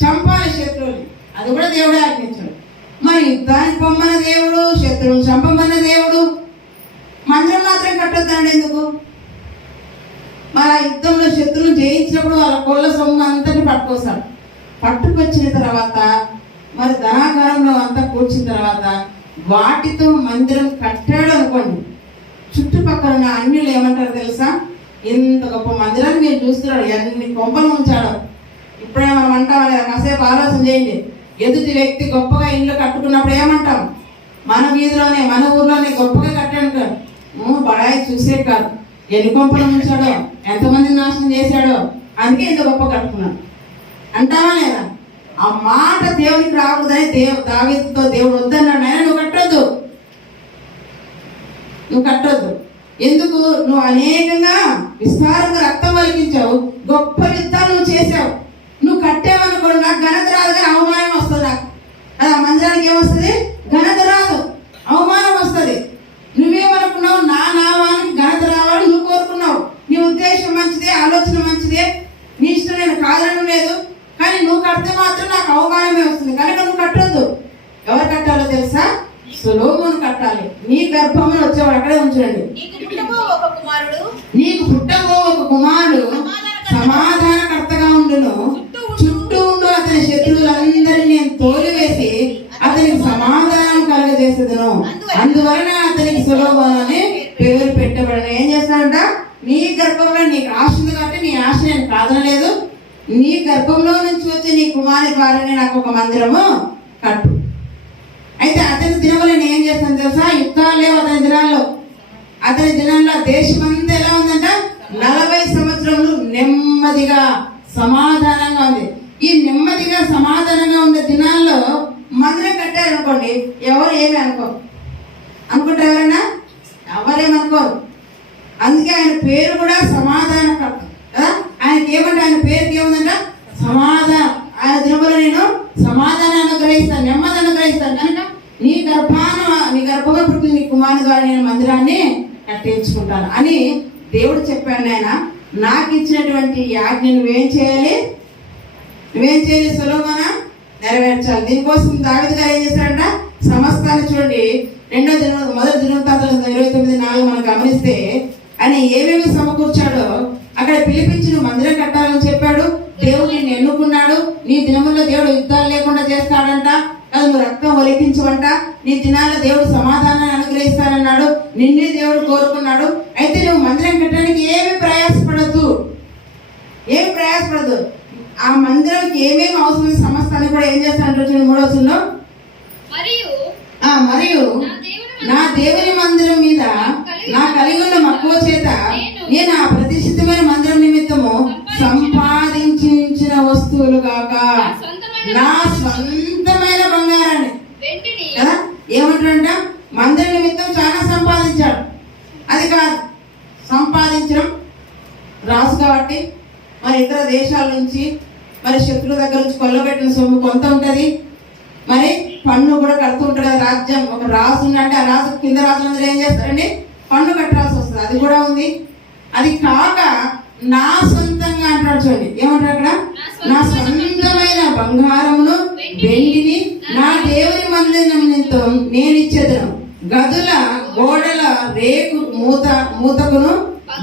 చంపాలి శత్రువుని, అది కూడా దేవుడే ఆజ్ఞించాడు. మరి యుద్ధానికి పొమ్మన్న దేవుడు, శత్రువుని చంపమన్న దేవుడు, మందిరం మాత్రం కట్టొద్దండి ఎందుకు? మరి ఆ యుద్ధంలో శత్రువులు జయించినప్పుడు వాళ్ళ కోళ్ళ సొమ్ము అంతటి పట్టుకొస్తాడు. పట్టుకొచ్చిన తర్వాత మరి ధనాగారంలో అంతా కూర్చిన తర్వాత వాటితో మందిరం కట్టాడు అనుకోండి, చుట్టుపక్కల ఉన్న అన్యులు ఏమంటారు తెలుసా? ఇంత గొప్ప మందిరాన్ని మీరు చూస్తున్నాడు, ఎన్ని కొంపలు ఉంచాడు. ఇప్పుడే మనం అంటాం లేదా, కాసేపు ఆలోచన చేయండి. ఎదుటి వ్యక్తి గొప్పగా ఇల్లు కట్టుకున్నప్పుడు ఏమంటాం? మన వీధిలోనే మన ఊర్లోనే గొప్పగా కట్టాడు, బడాయి చూసే కాదు, ఎన్ని కొంపలు ఉంచాడో, ఎంతమందిని నాశనం చేశాడో, అందుకే ఇంత గొప్ప కట్టుకున్నాడు అంటావా లేదా? ఆ మాట దేవునికి రాకూడదని దావీదుతో దేవుడు వద్దన్నాడు. ఆయన నువ్వు కట్టొద్దు, నువ్వు కట్టొద్దు. ఎందుకు? నువ్వు అనేకంగా విస్తారంగా రక్తం వలికించావు, గొప్ప యుద్ధాలు నువ్వు చేసావు. నువ్వు కట్టావనుకోండి, నాకు ఘనత రాదు, కానీ అవమానం వస్తుంది. నాకు అది ఆ మందిరానికి ఏమొస్తుంది? ఘనత రాదు, అవమానం వస్తుంది. నువ్వేమనుకున్నావు? నా నామానికి ఘనత రావాలి నువ్వు కోరుకున్నావు. నీ ఉద్దేశం మంచిదే, ఆలోచన మంచిదే, నీ ఇష్టం నేను కాదనడం లేదు, కానీ నువ్వు కడితే మాత్రం నాకు అవమానమే వస్తుంది. కనుక నువ్వు కట్టొద్దు. ఎవరు కట్టాలో తెలుసా? సొలొమోను కట్టాలి. నీ గర్భంలో వచ్చేవాడు అక్కడే ఉంచండి. నీకు పుట్టబో ఒక కుమారుడు సమాధానకర్తగా ఉండును, చుట్టూ ఉండు అతని శత్రువులందరినీ నేను తోలివేసి అతనికి సమాధానం కలగజేసేదను, అందువలన అతనికి సొలొమోను అని పేరు పెట్టబడను. ఏం చేస్తానంట? నీ గర్భంలో నీకు ఆశ ఉంది కాబట్టి నీ ఆశ నేను కాదనలేదు, నీ గర్భంలో నుంచి వచ్చే నీ కుమారి ద్వారానే నాకు ఒక మందిరము కట్టు. అయితే అతని దినంలో నేను ఏం చేస్తాను తెలుసా? యుద్ధాలు లేవు అతని దినాల్లో. అతని దినాల్లో దేశం అంతా ఎలా ఉందంట? 40 సంవత్సరములు నెమ్మదిగా సమాధానంగా ఉంది. ఈ నెమ్మదిగా సమాధానంగా ఉండే దినాల్లో మందిరం కట్టారనుకోండి, ఎవరు ఏమి అనుకుంటారు? ఎవరైనా ఎవరేమనుకోరు. అందుకే ఆయన పేరు కూడా సమాధానకర్త కదా. ఆయనకి ఏమంటే, ఆయన పేరుకి ఏముందంట? సమాధానం. ఆయన దినములో నేను సమాధానం అనుగ్రహిస్తాను, నెమ్మది అనుగ్రహిస్తాను. కనుక నీ గర్భంలో పుట్టిన నీ కుమారుని ద్వారా నేను మందిరాన్ని కట్టించుకుంటాను అని దేవుడు చెప్పాడు. ఆయన నాకు ఇచ్చినటువంటి ఆజ్ఞ నువ్వేం చేయాలి? సొలొమోను నెరవేర్చాలి. దీనికోసం దావీదు గారు ఏం చేశాడంట? సమస్తాన్ని చూడండి, మొదటి దినవృత్తాంతాలు 29:4 మనం గమనిస్తే ఆయన ఏమేమి సమకూర్చాడో అక్కడ పిలిపించి నువ్వు మందిరం కట్టాలని చెప్పాడు. దేవుడు నిన్ను ఎన్నుకున్నాడు. నీ దినముల్లో దేవుడు యుద్ధాలు లేకుండా చేస్తాడంట, అది నువ్వు రక్తం ఒలికించవంట. నీ దినాల్లో దేవుడు సమాధానాన్ని అనుగ్రహిస్తానన్నాడు, నిన్నే దేవుడు కోరుకున్నాడు. అయితే నువ్వు మందిరం కట్టడానికి ఏమి ప్రయాసపడద్దు. ఆ మందిరంకి ఏమేమి అవసరం సమస్తాన్ని కూడా ఏం చేస్తానంటే 3వ వచనంలో, మరియు నా దేవుని మందిరం మీద నా కలిగి ఉన్న మక్కువ చేత నేను ఆ ప్రతిష్ఠితమైన మందిరం నిమిత్తము సంపాదించిన వస్తువులు కాక నా స్వంతమైన బంగారాన్ని కదా ఏమంటారంట? మందిర నిమిత్తం చాలా సంపాదించాడు. అది కాదు సంపాదించడం, రాసు కాబట్టి మరి ఇతర దేశాల నుంచి మరి శత్రుల దగ్గర నుంచి కొల్లబెట్టిన సొమ్ము కొంత ఉంటుంది. మరి పన్ను కూడా కడుతూ ఉంటాడు. రాజ్యం ఒక రాజు ఉందంటే ఆ రాజు కింద రాజులందరూ ఏం చేస్తారండి? పన్ను కట్టాల్సి వస్తుంది, అది కూడా ఉంది. అది కాక నా సొంతంగా అంటాడు. చూడండి ఏమంటారు అక్కడ, నా సొంతమైన బంగారమును వెండిని నా దేవుని మందిరముతో నేను ఇచ్చేదను. గదుల గోడల రేకు మూతకును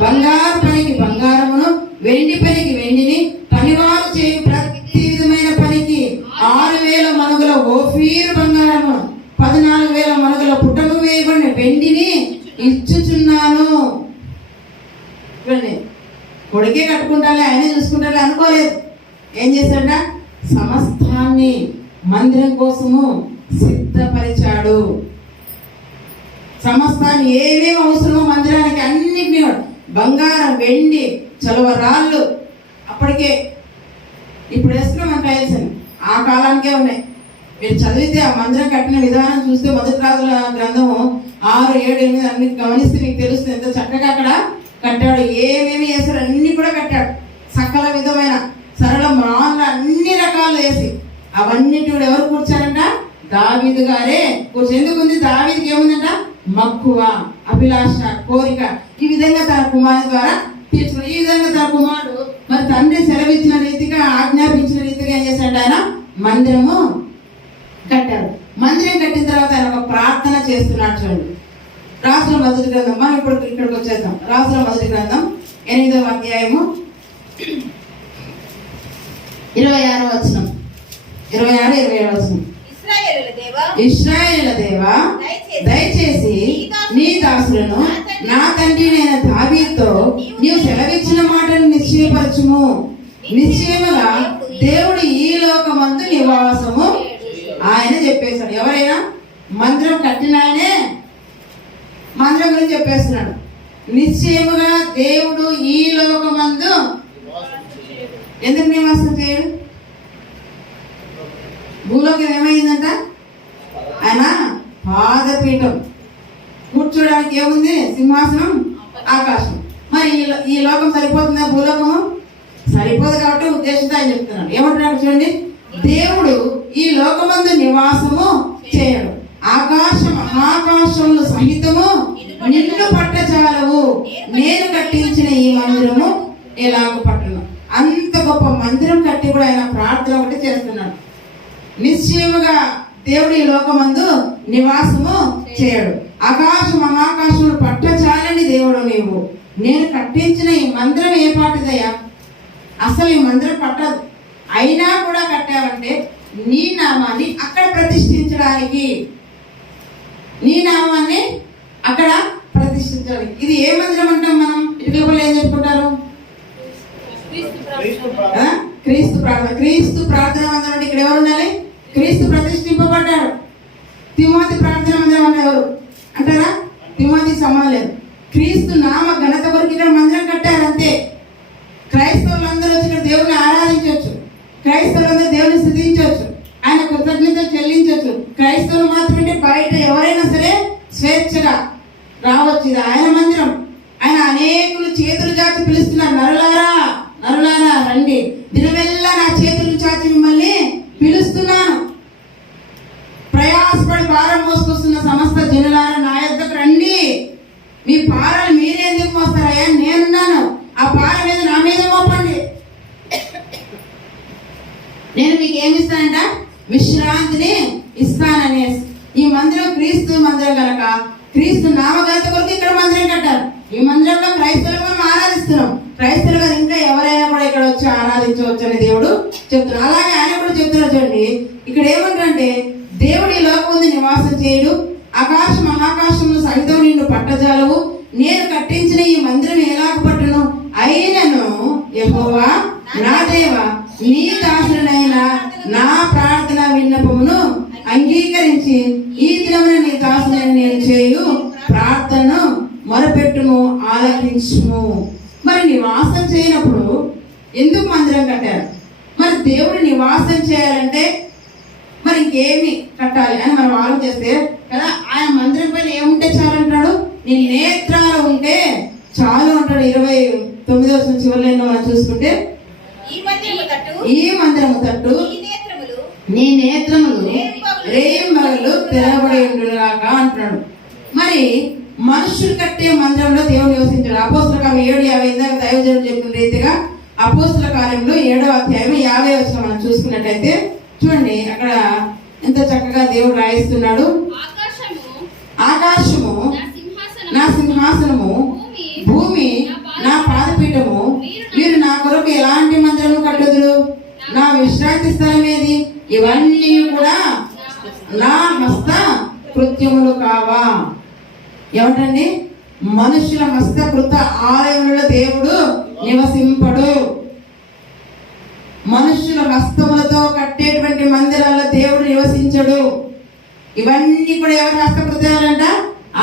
బంగారు పనికి బంగారమును వెండి పనికి వెండిని పనివారు చేయు ప్రతి విధమైన పనికి 6,000 మనుగుల ఓఫీరు బంగారము 14,000 మనుగుల పుట్టము వేయబడిన వెండిని ఇచ్చుచున్నాను. చూడండి, కొడుకే కట్టుకుంటాలే ఆయనే చూసుకుంటాలే అనుకోలేదు. ఏం చేశాడ, సమస్తాన్ని మందిరం కోసము సిద్ధపరిచాడు. సమస్తాన్ని ఏమేమి అవసరమో మందిరానికి అన్నిటినీ, బంగారం వెండి చలవరాళ్ళు అప్పటికే, ఇప్పుడు వేస్తున్నాం మన టైల్స్ అని, ఆ కాలానికే ఉన్నాయి. మీరు చదివితే ఆ మందిరం కట్టిన విధానం చూస్తే మొదటి రాజుల గ్రంథము 6, 7, 8 అన్ని గమనిస్తే మీకు తెలుస్తుంది ఎంత చక్కగా అక్కడ కట్టాడు. ఏమేమి వేసాడు అన్ని కూడా కట్టాడు. సకల విధమైన సరళ మాన్లు అన్ని రకాలు వేసి అవన్నిటి కూడా ఎవరు కూర్చారంట, దావీదు గారే కూర్చో. ఎందుకు ఉంది, దావీదుకి ఏముందంట, మక్కువ, అభిలాష, కోరిక. ఈ విధంగా తన కుమారుని ద్వారా తీర్చుకున్నాడు. ఈ విధంగా తన కుమారుడు మరి తండ్రి సెలవిచ్చిన రీతిగా ఆజ్ఞాపించిన రీతిగా ఏం చేశాడు, ఆయన మందిరము కట్టారు. మందిరం కట్టిన తర్వాత ఆయన ఒక ప్రార్థన చేస్తున్నాడు. చూడండి, రాసుల మొదటి గ్రంథం, మనం ఇప్పుడు ఇక్కడికి వచ్చేద్దాం. రాసుల మొదటి గ్రంథం 8వ అధ్యాయము 26వ వచనం, 26, 27 వచనం. ఇశ్రాయేలుల దేవా, దయచేసి నీ దాసులను నా తండ్రి అయిన దావీదుతో నీవు సెలవిచ్చిన మాటను నిశ్చయపరచుము. నిశ్చయముగా దేవుడు ఈ లోకమందు నివాసము ఆయన చెప్పేశాడు. ఎవరైనా మందిరం కట్టిన ఆయనే మందిరం గురించి చెప్పేస్తున్నాడు. నిశ్చయముగా దేవుడు ఈ లోకమందు ఎందుకు నివాసం చేయడు? భూలోకం ఏమైందంట, ఆయన పాదపీఠం, కూర్చోడానికి ఏముంది, సింహాసనం, ఆకాశం. మరి ఈ లోకం సరిపోతుందా, భూలోకము సరిపోదు. కాబట్టి ఉద్దేశంతో ఆయన చెప్తున్నాడు. ఏమంటున్నాడు చూడండి, దేవుడు ఈ లోకమందు నివాసము చేయడు, ఆకాశములు సహితము నిన్ను పట్టచాలవు. నేను కట్టించిన ఈ మందిరము ఎలాగ పట్టను. అంత గొప్ప మందిరం కట్టి కూడా ఆయన ప్రార్థన ఒకటి చేస్తున్నాడు. నిశ్చయముగా దేవుడు ఈ లోకమందు నివాసము చేయడు, ఆకాశములు పట్టచాలని దేవుడు నీవు. నేను కట్టించిన ఈ మందిరం ఏ పాటిదయ్యా, అసలు ఈ మందిరం పట్టదు. అయినా కూడా కట్టావంటే నీ నామాన్ని అక్కడ ప్రతిష్ఠించడానికి, నీ నామాన్ని అక్కడ ప్రతిష్ఠించడానికి. ఇది ఏ మందిరం అంటాం మనం? ఇటుకల ఏం చెప్పుకుంటారు, క్రీస్తు ప్రార్థన. క్రీస్తు ప్రార్థన మందిరం ఇక్కడ ఎవరు ఉండాలి? క్రీస్తు ప్రతిష్ఠింపబడ్డాడు. తిమోతి ప్రార్థన మందిరం అంటే ఎవరు అంటారా? తిమోతి సంబంధం లేదు. క్రీస్తు నామ ఘనత కొరకు ఇక్కడ మందిరం కట్టారు అంతే. క్రైస్తవులందరూ వచ్చి ఇక్కడ దేవుని ఆరాధించవచ్చు, క్రైస్తవులందరూ దేవుని స్తుతించవచ్చు, ఆయన కృతజ్ఞతలు చెల్లించవచ్చు. క్రైస్తవులు మాత్రమే బయట ఎవరైనా సరే స్వేచ్ఛగా రావచ్చు. ఇది ఆయన మందిరం. ఆయన అనేకులు చేతులు చాచి పిలుస్తున్నారు, నరులారా నరులారా రండి, దినమెల్లా నా చేతులు చాచి మిమ్మల్ని పిలుస్తున్నాను. ప్రయాసపడి భారం మోసుకొస్తున్న సమస్త జనులారా నా యొద్దకు రండి. మీ భారాలు మీరే ఎందుకు మోస్తారయ్యా, నేనున్నాను. ఆ భారం మీద నా మీద మోపండి, నేను మీకు ఏమిస్తానంట, విశ్రాంతిని ఇస్తాననే. ఈ మందిరం క్రీస్తు మందిరం కనుక క్రీస్తు నామఘనత కొరకు ఇక్కడ మందిరం కట్టారు. ఈ మందిరంలో క్రైస్తవులు మనం ఆరాధిస్తున్నాం. క్రైస్తవులు కదా ఇంకా ఎవరైనా కూడా ఇక్కడ వచ్చి ఆరాధించవచ్చు అని దేవుడు చెప్తున్నారు. అలాగే ఆయన కూడా చెప్తున్నారు. చూడండి ఇక్కడ ఏమంటారంటే, దేవుడు ఈ లోకం ముందు నివాసం చేయడు, మహాకాశములు సహితం నిన్ను పట్టజాలవు. నేను కట్టించిన ఈ మందిరం ఎలాగ పట్టును, అయినను యెహోవా నా దేవా, నీ దాసులనైన నా ప్రార్థన విన్నపమును అంగీకరించి ఈ దినమున నీ దాసులైన నేను చేయు ప్రార్థనను మొరపెట్టుము, ఆలకించుము. మరి నివాసం చేయనప్పుడు ఎందుకు మందిరం కట్టారు? మరి దేవుడు నివాసం చేయాలంటే మరి ఇంకేమి కట్టాలి అని మనం ఆలోచిస్తే కదా, ఆయన మందిరం పైన ఏముంటే చాలు అంటాడు, నీ నేత్రాలు ఉంటే చాలు అంటాడు. 29వ చివరిలో మనం చూసుకుంటే, ఈ మందిరము తట్టు నీ నేత్రములు రేయింబగలు తెరవబడి ఉండుగాక అంటున్నాడు. మరి మనుషులు కట్టే మందిరంలో దేవుడు నివసించాడు. అపోస్తుల కార్యం 7:50 ఇందాక దైవజనుడు చెప్పిన రీతిగా అపోస్తుల కార్యంలో 7వ అధ్యాయం 50 వచనం మనం చూసుకున్నట్టయితే చూడండి, అక్కడ ఎంత చక్కగా దేవుడు రాయిస్తున్నాడు. ఆకాశము నా సింహాసనము, భూమి నా పాదపీఠము. మీరు నా కొరకు ఎలాంటి మందిరము కట్టుదురు? నా విశ్రాంతి స్థలం ఏది? ఇవన్నీ కూడా నా హస్త కృత్యములు కావా? ఏమిటండి? మనుషుల హస్తకృత ఆలయంలో దేవుడు నివసింపడు. మనుషుల హస్తములతో కట్టేటువంటి మందిరాల్లో దేవుడు నివసించడు. ఇవన్నీ కూడా ఎవరి హస్తకృత్యాలంట?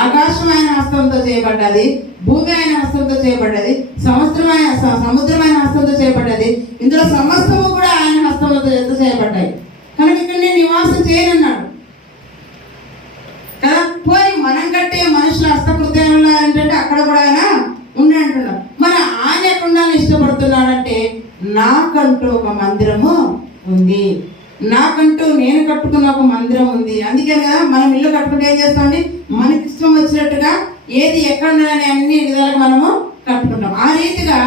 ఆకాశం ఆయన హస్తంతో చేయబడ్డది, భూమి ఆయన హస్తంతో చేయబడ్డది, సముద్రం ఆయన హస్తంతో చేయబడ్డది. ఇందులో సమస్తము కూడా ఆయన హస్తములతో చేయబడ్డాయి. కనుక ఇక్కడ నేను నివాసం చేయనన్నాడు కదా. పోయి మనం కట్టే మనుషుల హస్తకృత్యాలలో ఏంటంటే అక్కడ కూడా ఆయన ఉండి అంటున్నాడు. మరి ఆయన ఎక్కడ ఇష్టపడుతున్నాడంటే, నాకంటూ ఒక మందిరము ఉంది, నాకంటూ నేను కట్టుకున్న ఒక మందిరం ఉంది. అందుకే కదా మనం ఇల్లు కట్టుకుంటే ఏం చేస్తామండి, మనకి ఇష్టం వచ్చినట్టుగా ఏది ఎక్కడ ఉండాలని అన్ని విధాలుగా మనము కట్టుకుంటాం. ఆ రీతిగా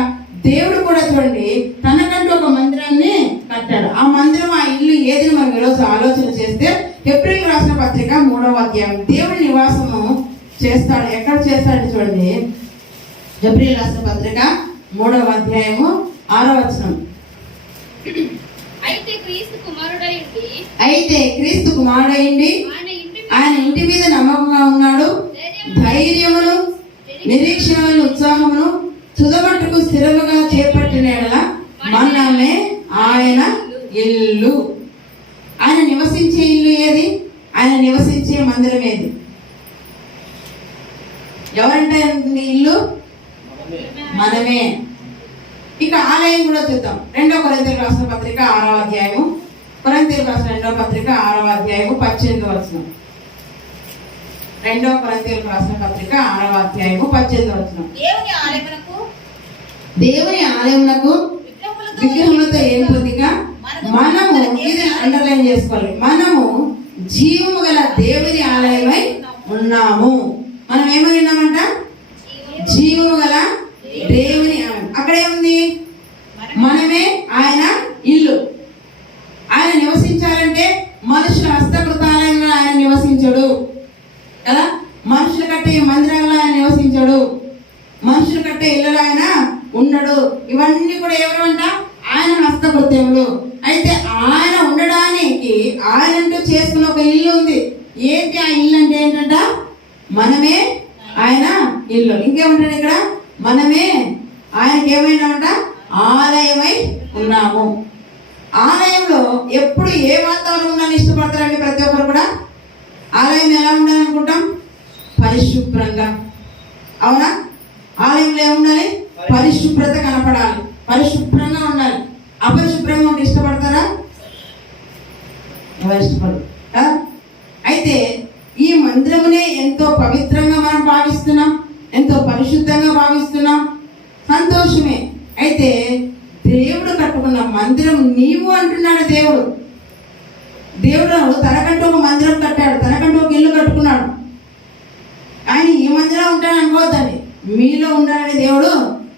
దేవుడు కూడా చూడండి తనకంటూ ఒక మందిరాన్ని కట్టాడు. ఆ మందిరం, ఆ ఇల్లు ఏది మనం ఈరోజు ఆలోచన చేస్తే ఏప్రిల్ రాసిన పత్రిక 3వ అధ్యాయం దేవుడి నివాసము చేస్తాడు. ఎక్కడ చేస్తాడు చూడండి, ఏప్రిల్ రాసిన పత్రిక 3వ అధ్యాయము 6వ వచనం. అయితే క్రీస్తు కుమారుడైండి ఆయన ఇంటి మీద నమ్మకంగా ఉన్నాడు. ధైర్యమును, నిరీక్షణను, ఉత్సాహమును తుదమట్టుకు స్థిరముగా చేపట్టిన మనమే ఆయన ఇల్లు. ఆయన నివసించే ఇల్లు ఏది? ఆయన నివసించే మందిరం ఏది? ఎవరంటే ఇల్లు? మనమే. ఇక ఆలయం కూడా చూద్దాం. 2వ కొరింథీయులకు రాసిన పత్రిక 6వ అధ్యాయము, కొరింథీయులకు రాసిన 2వ పత్రిక 6వ అధ్యాయము 18వ వచనం. 2వ కొరింథీయులకు రాసిన పత్రిక 6వ అధ్యాయము 18వ వచనం. దేవుని ఆలయమునకు విగ్రహములతో ఏం పొందిగా మనము, ఇది అండర్లైన్ చేసుకోవాలి, మనము జీవము గల దేవుని ఆలయమై ఉన్నాము. మనం ఏమై ఉన్నామంట? జీవము గల దేవుని ఆలయం. అక్కడ ఏముంది? మనమే ఆయన ఇల్లు. ఆయన నివసించాలంటే మనుషుల హస్తకృతాలయంలో ఆయన నివసించడు కదా. మనుషులు కట్టే మందిరాల్లో ఆయన నివసించడు, మనుషులు కట్టే ఇళ్ళలో ఆయన ఉండడు. ఇవన్నీ కూడా ఎవరు అంట? ఆయన హస్తకృత్యములు. అయితే ఆయన ఉండడానికి ఆయనంటూ చేసుకున్న ఒక ఇల్లు ఉంది. ఏంటి ఆ ఇల్లు అంటే? ఏంటంట? మనమే ఆయన ఇల్లు. ఇంకేముంటాడు ఇక్కడ? మనమే ఆయనకి ఏమైనా ఉంట? ఆలయమై ఉన్నాము. ఆలయంలో ఎప్పుడు ఏ వాతావరణం ఉండాలని ఇష్టపడతారండి ప్రతి ఒక్కరు కూడా? ఆలయం ఎలా ఉండాలనుకుంటాం? పరిశుభ్రంగా. అవునా? ఆలయంలో ఏముండాలి? పరిశుభ్రత కనపడాలి, పరిశుభ్రంగా ఉండాలి. అపరిశుభ్రంగా ఉంటే ఇష్టపడతారా? ఎవరు ఇష్టపడరు కదా. అయితే ఈ మందిరమునే ఎంతో పవిత్రంగా మనం భావిస్తున్నాం, ఎంతో పరిశుద్ధంగా భావిస్తున్నాం, సంతోషమే. అయితే దేవుడు కట్టుకున్న మందిరం నీవు అంటున్నాడు. దేవుడు తనకంటూ ఒక మందిరం కట్టాడు, తనకంటూ ఒక ఇల్లు కట్టుకున్నాడు. ఆయన ఈ మందిరం ఉంటాను అనుకోవద్దండి, మీలో ఉండాలని దేవుడు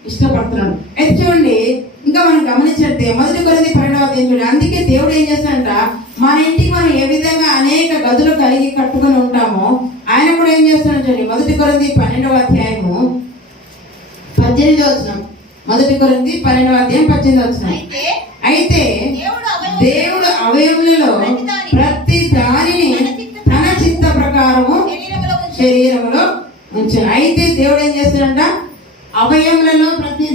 ఇష్టపడుతున్నాడు. అయితే చూడండి, ఇంకా మనం గమనించినట్టే 1 కొరింథీ 12వ అధ్యాయం చూడండి. అందుకే దేవుడు ఏం చేస్తాడంట, మన ఇంటికి మనం ఏ విధంగా అనేక గదులు కలిగి కట్టుకుని ఉంటామో ఆయన కూడా ఏం చేస్తున్నాడు చూడండి. 1 కొరింథీ 12వ అధ్యాయము 18వ వచనం. 1 కొరింథీ 12వ అధ్యాయం 18వ వచనం. అయితే దేవుడు అవయములలో ప్రతి దానిని తన చిత్త ప్రకారము శరీరంలో ఉంచాడు. అయితే దేవుడు ఏం చేస్తాడంట, అవయములలో ప్రతి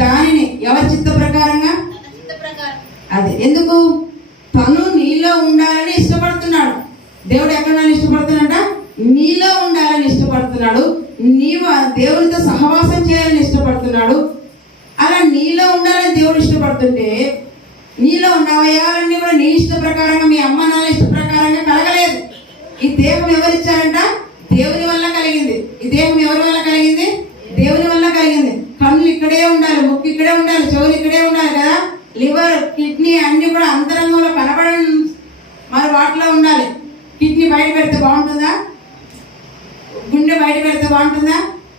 దానిని ఎవరి చిత్త ప్రకారంగా? అది ఎందుకు? తను నీలో ఉండాలని ఇష్టపడుతున్నాడు. దేవుడు ఎక్కడ ఇష్టపడుతున్నాడ? నీలో ఉండాలని ఇష్టపడుతున్నాడు. నీవు దేవునితో సహవాసం చేయాలని ఇష్టపడుతున్నాడు. అలా నీలో ఉండాలని దేవుడు ఇష్టపడుతుంటే నీలో ఉన్న అవయవాలన్నీ కూడా నీ ఇష్ట ప్రకారంగా, మీ అమ్మ నాన్న ఇష్ట ప్రకారంగా కలగలేదు. ఈ దేహం ఎవరిచ్చారంట? దేవుని వల్ల కలిగింది. ఈ దేహం ఎవరి వల్ల కలిగింది? దేవుని వల్ల కలిగింది. కన్నులు ఇక్కడే ఉండాలి, ముక్కు ఇక్కడే ఉండాలి, చెవులు ఇక్కడే ఉండాలి కదా. లివర్, కిడ్నీ అన్ని కూడా అంతరంగంలో కనబడని మరి వాటిలో ఉండాలి. కిడ్నీ కిడ్నీ బయట పెడితే బాగుంటుందా, గుండె బయట పెడితే బాగుంటుందా?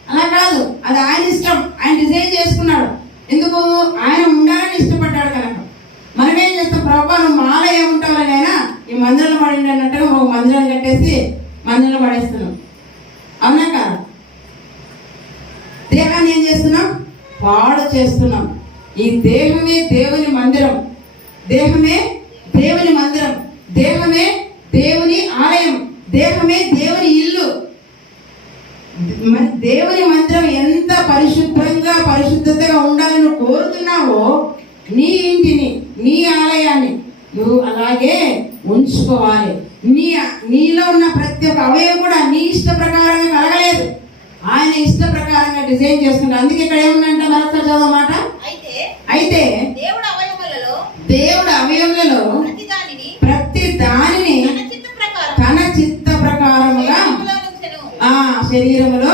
అలా కాదు, అది ఆయన ఇష్టం. ఆయన డిజైన్ చేసుకున్నాడు. ఎందుకు? ఆయన ఉండాలని ఇష్టపడ్డాడు కనుక. మనమేం చేస్తాం? ప్రభా నువ్వు మాల ఏముంటావని అయినా ఈ మందిరంలో పడి అన్నట్టుగా ఒక మందిరం కట్టేసి మందిరంలో పడేస్తున్నాం. అవునా కాదు? దేహాన్ని ఏం చేస్తున్నాం? పాడు చేస్తున్నాం. ఈ దేహమే దేవుని మందిరం, దేహమే దేవుని మందిరం, దేహమే దేవుని ఆలయం, దేహమే దేవుని ఇల్లు. దేవుని మందిరం ఎంత పరిశుద్ధతగా ఉండాలని నువ్వు కోరుతున్నావో నీ ఇంటిని, నీ ఆలయాన్ని నువ్వు అలాగే ఉంచుకోవాలి. నీలో ఉన్న ప్రతి ఒక్క అవయవం కూడా నీ ఇష్ట ప్రకారంగా కలగలేదు, ఆయన ఇష్ట ప్రకారంగా డిజైన్ చేసుకున్నాడు. అందుకే ఇక్కడ ఏముందంటే మరొకసారి చదవమాట. అయితే దేవుడు అవయములలో ప్రతి దానిని తన చిత్త ప్రకారముగా శరీరములో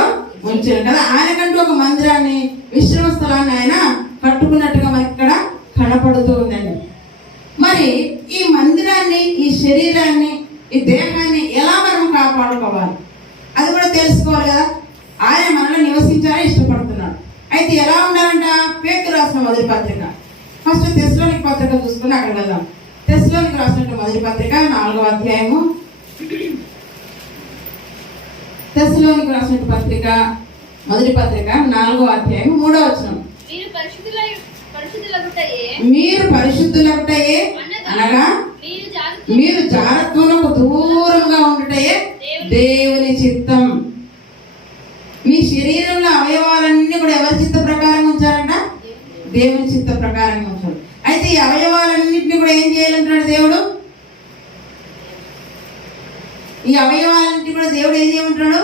ఉంచారు కదా. ఆయనకంటూ ఒక మందిరాన్ని, విశ్రమ స్థలాన్ని ఆయన కట్టుకున్నట్టుగా మనకి ఇక్కడ కనపడుతూ ఉందండి. మరి ఈ మందిరాన్ని, ఈ శరీరాన్ని, ఈ దేహాన్ని ఎలా మనం కాపాడుకోవాలి అది కూడా తెలుసుకోవాలి కదా. ఆయన మనలో నివసించాలని ఇష్టపడుతున్నాడు. అయితే ఎలా ఉండాలంట? పేతురు రాసిన మొదటి పత్రిక, ఫస్ట్ తెస్సలోనిక పత్రిక చూసుకుని అక్కడ వెళ్దాం. తెస్సలోనిక రాసిన మొదటి పత్రిక 4వ అధ్యాయము. తెస్సలోనిక రాసిన పత్రిక మొదటి పత్రిక 4వ అధ్యాయం 3వ వచనం. మీరు పరిశుద్ధులగుటయే అనగా మీరు జారత్వమునకు దూరంగా ఉండుటయే దేవుని చిత్తం. మీ శరీరంలో అవయవాలన్నీ కూడా ఎవరి చిత్త ప్రకారంగా ఉంచాలంట? దేవుని చిత్త ప్రకారంగా ఉంచాలి. అయితే ఈ అవయవాలన్నింటినీ కూడా ఏం చేయాలంటున్నాడు దేవుడు? ఈ అవయవాలన్నింటినీ కూడా దేవుడు ఏం చేయమంటున్నాడు?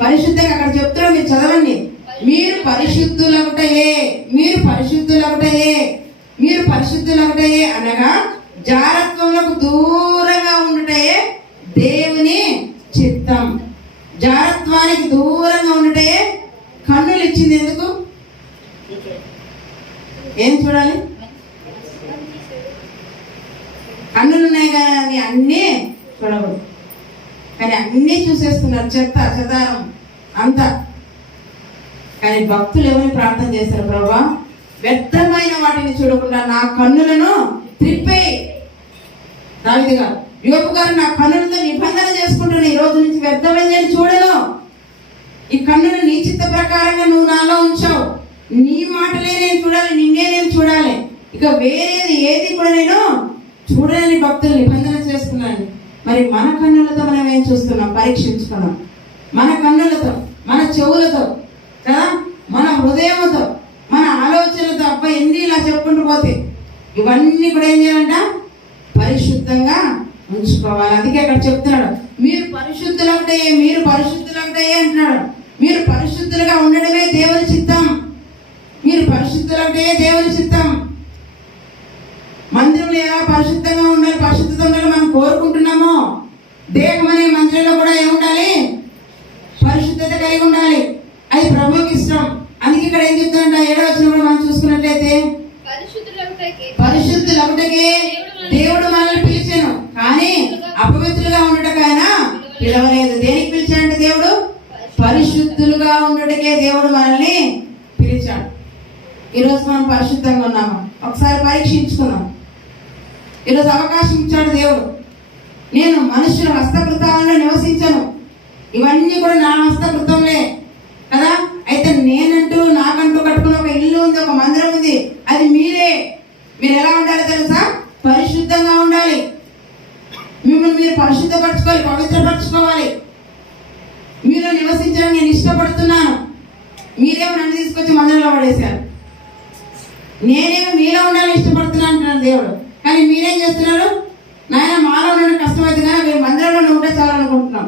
పరిశుద్ధంగా. అక్కడ చెప్తున్నాడు, మీరు చదవండి. మీరు పరిశుద్ధులగుటయే, మీరు పరిశుద్ధులగుటయే, మీరు పరిశుద్ధులగుటయే అనగా జారత్వములకు దూరంగా ఉండుటయే దేవుని చిత్తం. జారత్వానికి దూరంగా ఉండుటయే. కన్నులు ఇచ్చింది ఎందుకు? ఏం చూడాలి? కన్నులు ఉన్నాయి కానీ అన్నీ చూడకూడదు. కానీ అన్నీ చూసేస్తున్నారు, చెత్త చెదారం అంతా. కానీ భక్తులు ఎవరిని ప్రార్థన చేస్తారు? ప్రభా వ్యర్థమైన వాటిని చూడకుండా నా కన్నులను త్రిప్పేయి. దావీదు గారు, యోబు గారు, నా కన్నులతో నిబంధన చేసుకుంటున్నా, ఈ రోజు నుంచి వ్యర్థమైన చూడను. ఈ కన్నును నీ చిత్త ప్రకారంగా నువ్వు నాలో ఉంచావు. నీ మాటలే నేను చూడాలి, నిన్నే నేను చూడాలి, ఇక వేరేది ఏది కూడా నేను చూడాలని భక్తులు నిబంధన చేసుకున్నాను. మరి మన కన్నులతో మనం ఏం చూస్తున్నాం? పరీక్షించుకున్నాం. మన కన్నులతో, మన చెవులతో కదా, మన హృదయంతో, మన ఆలోచనలతో. అబ్బాయి ఎన్ని ఇలా చెప్పుకుంటూ పోతే ఇవన్నీ కూడా ఏం చేయాలంట? పరిశుద్ధంగా ఉంచుకోవాలి. అందుకే అక్కడ చెప్తున్నాడు, మీరు పరిశుద్ధులవుతాయే, మీరు పరిశుద్ధులవుతాయే అంటున్నాడు. మీరు పరిశుద్ధులుగా ఉండడమే దేవుని చిత్తం. మీరు పరిశుద్ధులవుతాయే దేవుని చిత్తం. మందిరంలో ఎలా పరిశుద్ధంగా ఉండాలి, పరిశుద్ధత ఉండాలి మనం కోరుకుంటున్నామో, దేహం అనే మందిరంలో కూడా ఏముండాలి? పరిశుద్ధత కలిగి ఉండాలి. అది ప్రభువుకి ఇష్టం. అందుకే ఇక్కడ ఏం చెప్తాడంట? 7వ వచనం కూడా మనం చూసుకున్నట్లయితే, పరిశుద్ధులగుటకే దేవుడు మనల్ని పిలిచాను, కానీ అపవిత్రులుగా ఉండటకు ఆయన పిలవలేదు. దేనికి పిలిచాడంటే దేవుడు? పరిశుద్ధులుగా ఉండటకే దేవుడు మనల్ని పిలిచాడు. ఈరోజు మనం పరిశుద్ధంగా ఉన్నామా? ఒకసారి పరీక్షించుకున్నాం. ఈరోజు అవకాశం ఇచ్చాడు దేవుడు. నేను మనుషుల హస్తకృతాలను నివసించను, ఇవన్నీ కూడా నా హస్తకృతంలే కదా. అయితే నేనంటూ నాకంటూ కట్టుకున్న ఒక ఇల్లు ఉంది, ఒక మందిరం ఉంది, అది మీరే. మీరు ఎలా ఉండాలి తెలుసా? పరిశుద్ధంగా ఉండాలి. మిమ్మల్ని మీరు పరిశుద్ధపరచుకోవాలి, పవిత్రపరచుకోవాలి. మీలో నివసించడం నేను ఇష్టపడుతున్నాను. మీరేమో నన్ను తీసుకొచ్చి మందిరంలో పడేశారు. నేనేమో మీలో ఉండాలని ఇష్టపడుతున్నాను అంటున్నాను దేవుడు. కానీ మీరేం చేస్తున్నారు? నాయన మాలో ఉండడం కష్టమైంది కానీ మీరు మందిరంలో ఉంటే చాలనుకుంటున్నాం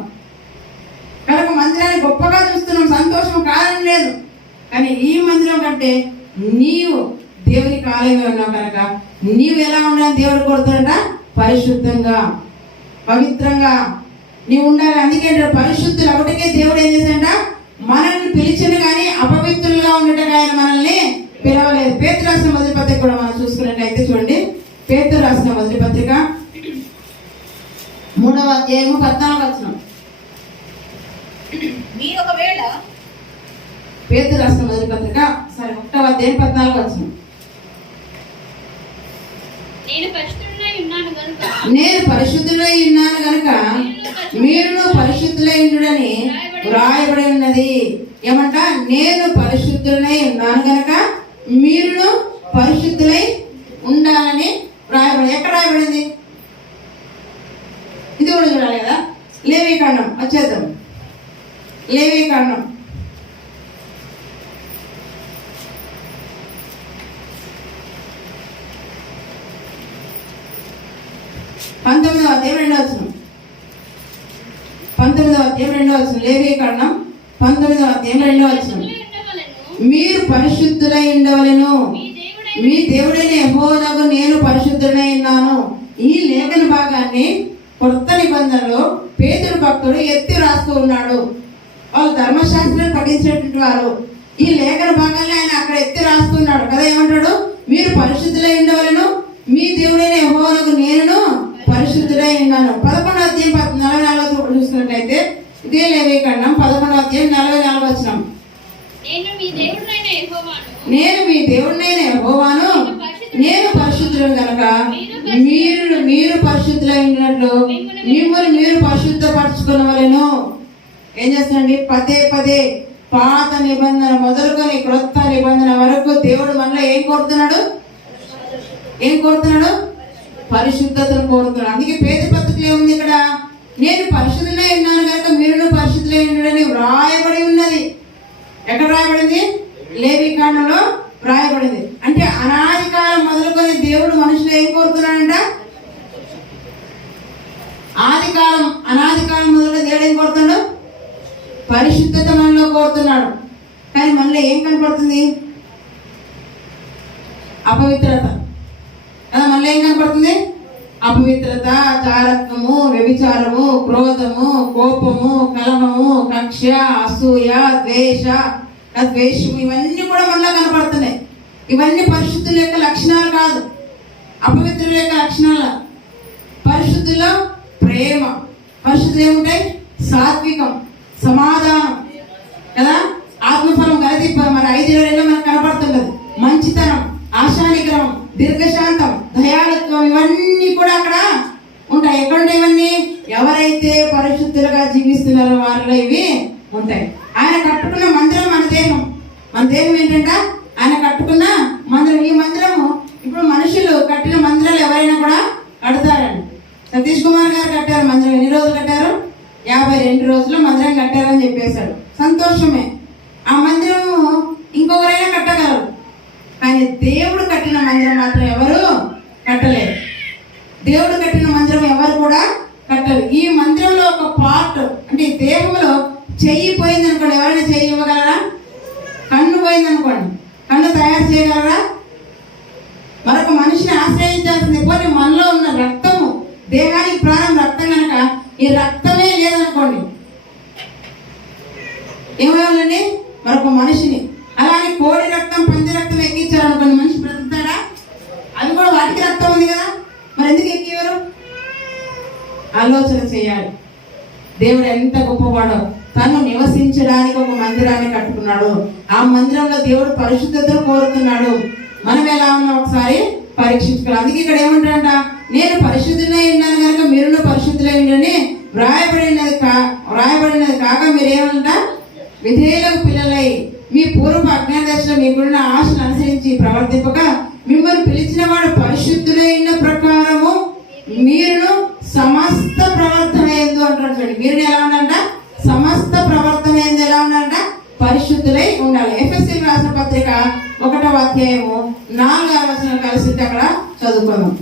కనుక మందిరాన్ని గొప్పగా చూస్తున్నాం. సంతోషం కారణం లేదు. కానీ ఈ మందిరం కంటే నీవు దేవునికి ఆలయంగా ఉన్నావు కనుక నీవు ఎలా ఉండాలని దేవుడు కోరుతాడంట? పరిశుద్ధంగా, పవిత్రంగా నీవు ఉండాలి. అందుకే పరిశుద్ధులు ఒకటికే దేవుడు ఏం చేశాడంట? మనల్ని పిలిచిన కానీ అపవిత్రులుగా ఉండటం ఆయన మనల్ని పిలవలేదు. పేతురు రాసిన మొదటి పత్రిక కూడా మనం చూసుకున్నట్లయితే చూడండి. పేతురు రాసిన మొదటి పత్రిక 3వ అధ్యాయము 14వ వచనం. మీరు ఒకవేళ పేతురు రాసిన మొదటి పత్రిక 1వ అధ్యాయం 14వ వచనం. నేను పరిశుద్ధుడై ఉన్నాను గనుక మీరును పరిశుద్ధులై ఉండుడని వ్రాయబడి ఉన్నది. ఏమంట? నేను పరిశుద్ధుడై ఉన్నాను గనక మీరును పరిశుద్ధులై ఉండాలని వ్రాయబడి. ఎక్కడ రాయబడింది? ఇది కూడా చూడాలి కదా. లేవీకాండం వచ్చేద్దాం. లేవీకాండం 19వ అధ్యాయం 2వ వచనం. 19వ అధ్యాయం 2వ వచనం. లేవీకాండం 19వ అధ్యాయం 2వ వచనం. మీరు పరిశుద్ధులై ఉండవలెను, మీ దేవుడైన యెహోవాకు నేను పరిశుద్ధుడై ఉన్నాను. ఈ లేఖన భాగాన్ని కొత్త నిబంధనలో పేతురు భక్తుడు ఎత్తి రాస్తూ ఉన్నాడు. వాళ్ళు ధర్మశాస్త్రాన్ని పఠించేటువంటి వారు. ఈ లేఖన భాగాన్ని ఆయన అక్కడ ఎత్తి రాస్తున్నాడు కదా. ఏమంటాడు? మీరు పరిశుద్ధులై ఉండవలెను, మీ దేవుడైన యెహోవాకు నేను పరిశుద్ధుడై ఉన్నాను. 11వ అధ్యాయం 44 చూసినట్లయితే ఇదే లేవీకాండం 11వ అధ్యాయం 44 వచనం. నేను మీ దేవుడైన యెహోవాను, నేను పరిశుద్ధుడు గనక మీరు పరిశుద్ధులై ఉన్నట్లు మిమ్మల్ని మీరు పరిశుద్ధపరచుకునవలెను. ఏం చేస్తానండి? పదే పదే పాత నిబంధన మొదలుకొని క్రొత్త నిబంధన వరకు దేవుడు మనలో ఏం కోరుతున్నాడు? పరిశుద్ధతను కోరుతున్నాడు. అందుకే పేతురు పత్రికలో ఏముంది ఇక్కడ? నేను పరిశుద్ధులై ఉన్నాను కనుక మీరును పరిశుద్ధులై ఉండడని వ్రాయబడి ఉన్నది. ఎక్కడ రాయబడింది? లేవీకాండంలో రాయబడింది. అంటే అనాది కాలం మొదలుకొని దేవుడు మనుషులు ఏం కోరుతున్నాడంట? అనాది కాలం మొదలుగా దేవుడు ఏం కోరుతున్నాడు? పరిశుద్ధత మనలో కోరుతున్నాడు. కానీ మనలో ఏం కనపడుతుంది? అపవిత్రత కదా. మనలో ఏం కనపడుతుంది? అపవిత్రత, చారత్వము, వ్యభిచారము, క్రోధము, కోపము, కలహము, కక్ష, అసూయ, ద్వేషము, ఇవన్నీ కూడా మనలో కనపడుతున్నాయి. ఇవన్నీ పరిశుద్ధుల యొక్క లక్షణాలు కాదు, అపవిత్రుల యొక్క లక్షణాలు. పరిశుద్ధుల్లో ప్రేమ, పరిశుద్ధులు ఏముంటాయి? సాత్వికం, సమాధానం కదా. ఆత్మఫలం కలిసి మన 5:22 మనకు కనపడుతుంటది. మంచితనం, ఆశానిగ్రహం, దీర్ఘశాంతం, దయాళుత్వం, ఇవన్నీ కూడా అక్కడ ఉంటాయి. ఎక్కడుంటాయి ఇవన్నీ? ఎవరైతే పరిశుద్ధులుగా జీవిస్తున్నారో వారిలో ఇవి ఉంటాయి. ఆయన కట్టుకున్న మందిరం మన దేహం. మన దేహం ఏంటంట? ఆయన కట్టుకున్న మందిరం. ఈ మందిరము ఇప్పుడు మనుషులు కట్టిన మందిరాలు ఎవరైనా కూడా కడతారండి. సతీష్ కుమార్ గారు కట్టారు మందిరం. ఎన్ని రోజులు కట్టారు? 52 రోజులు మందిరం కట్టారని చెప్పేశాడు. సంతోషమే. ఆ మందిరం ఇంకొకరైనా కట్టగలరు, కానీ దేవుడు కట్టిన మందిరం మాత్రం ఎవరు కట్టలేరు. దేవుడు కట్టిన మందిరం ఎవరు కూడా కట్టరు. ఈ మందిరంలో ఒక పార్ట్ అంటే ఈ దేహంలో చెయ్యి పోయింది అనుకోండి, ఎవరైనా చెయ్యి ఇవ్వగలరా? కన్ను పోయింది అనుకోండి, కన్ను తయారు చేయగలరా? మరొక మనిషిని ఆశ్రయించాల్సింది. పోనీ మనలో ఉన్న రక్తము, దేహానికి ప్రాణం రక్తం కనుక ఈ రక్తమే లేదనుకోండి, ఏమవ్వాలండి? మరొక మనిషిని. అలానే కోడి రక్తం, పంది రక్తం ఎక్కించారనుకోండి, మనిషి బ్రతుకుతాడా? అవి కూడా వాటికి రక్తం ఉంది కదా, మరి ఎందుకు ఎక్కివారు? ఆలోచన చేయాలి. దేవుడు ఎంత గొప్పవాడో. తను నివసించడానికి ఒక మందిరాన్ని కట్టుకున్నాడు. ఆ మందిరంలో దేవుడు పరిశుద్ధతను కోరుతున్నాడు. మనం ఎలా ఉన్నాం ఒకసారి పరీక్షించుకోవాలి. అందుకే ఇక్కడ ఏమంటారంట? నేను పరిశుద్ధులై ఉన్నాను కనుక మీరును పరిశుద్ధులై ఉండని వ్రాయబడినది కాక మీరేమంట? విధేయులకు పిల్లలై మీ పూర్వపు అజ్ఞానదశలో మీకున్న ఆశను అనుసరించి ప్రవర్తింపక మిమ్మల్ని పిలిచిన వాడు పరిశుద్ధులై ఉన్న ప్రకారము మీరును సమస్త ప్రవర్తన ఏందో అంటారు. చూడండి, మీరు ఎలా ఉండాలంట? సమస్త ప్రవర్తన ఏంది ఎలా ఉండాలంట? పరిశుద్ధులై ఉండాలి. ఎఫెసీయులకు రాసిన పత్రిక 1వ అధ్యాయము 4-6 వచనాలు కలిసి అక్కడ చదువుకుందాం.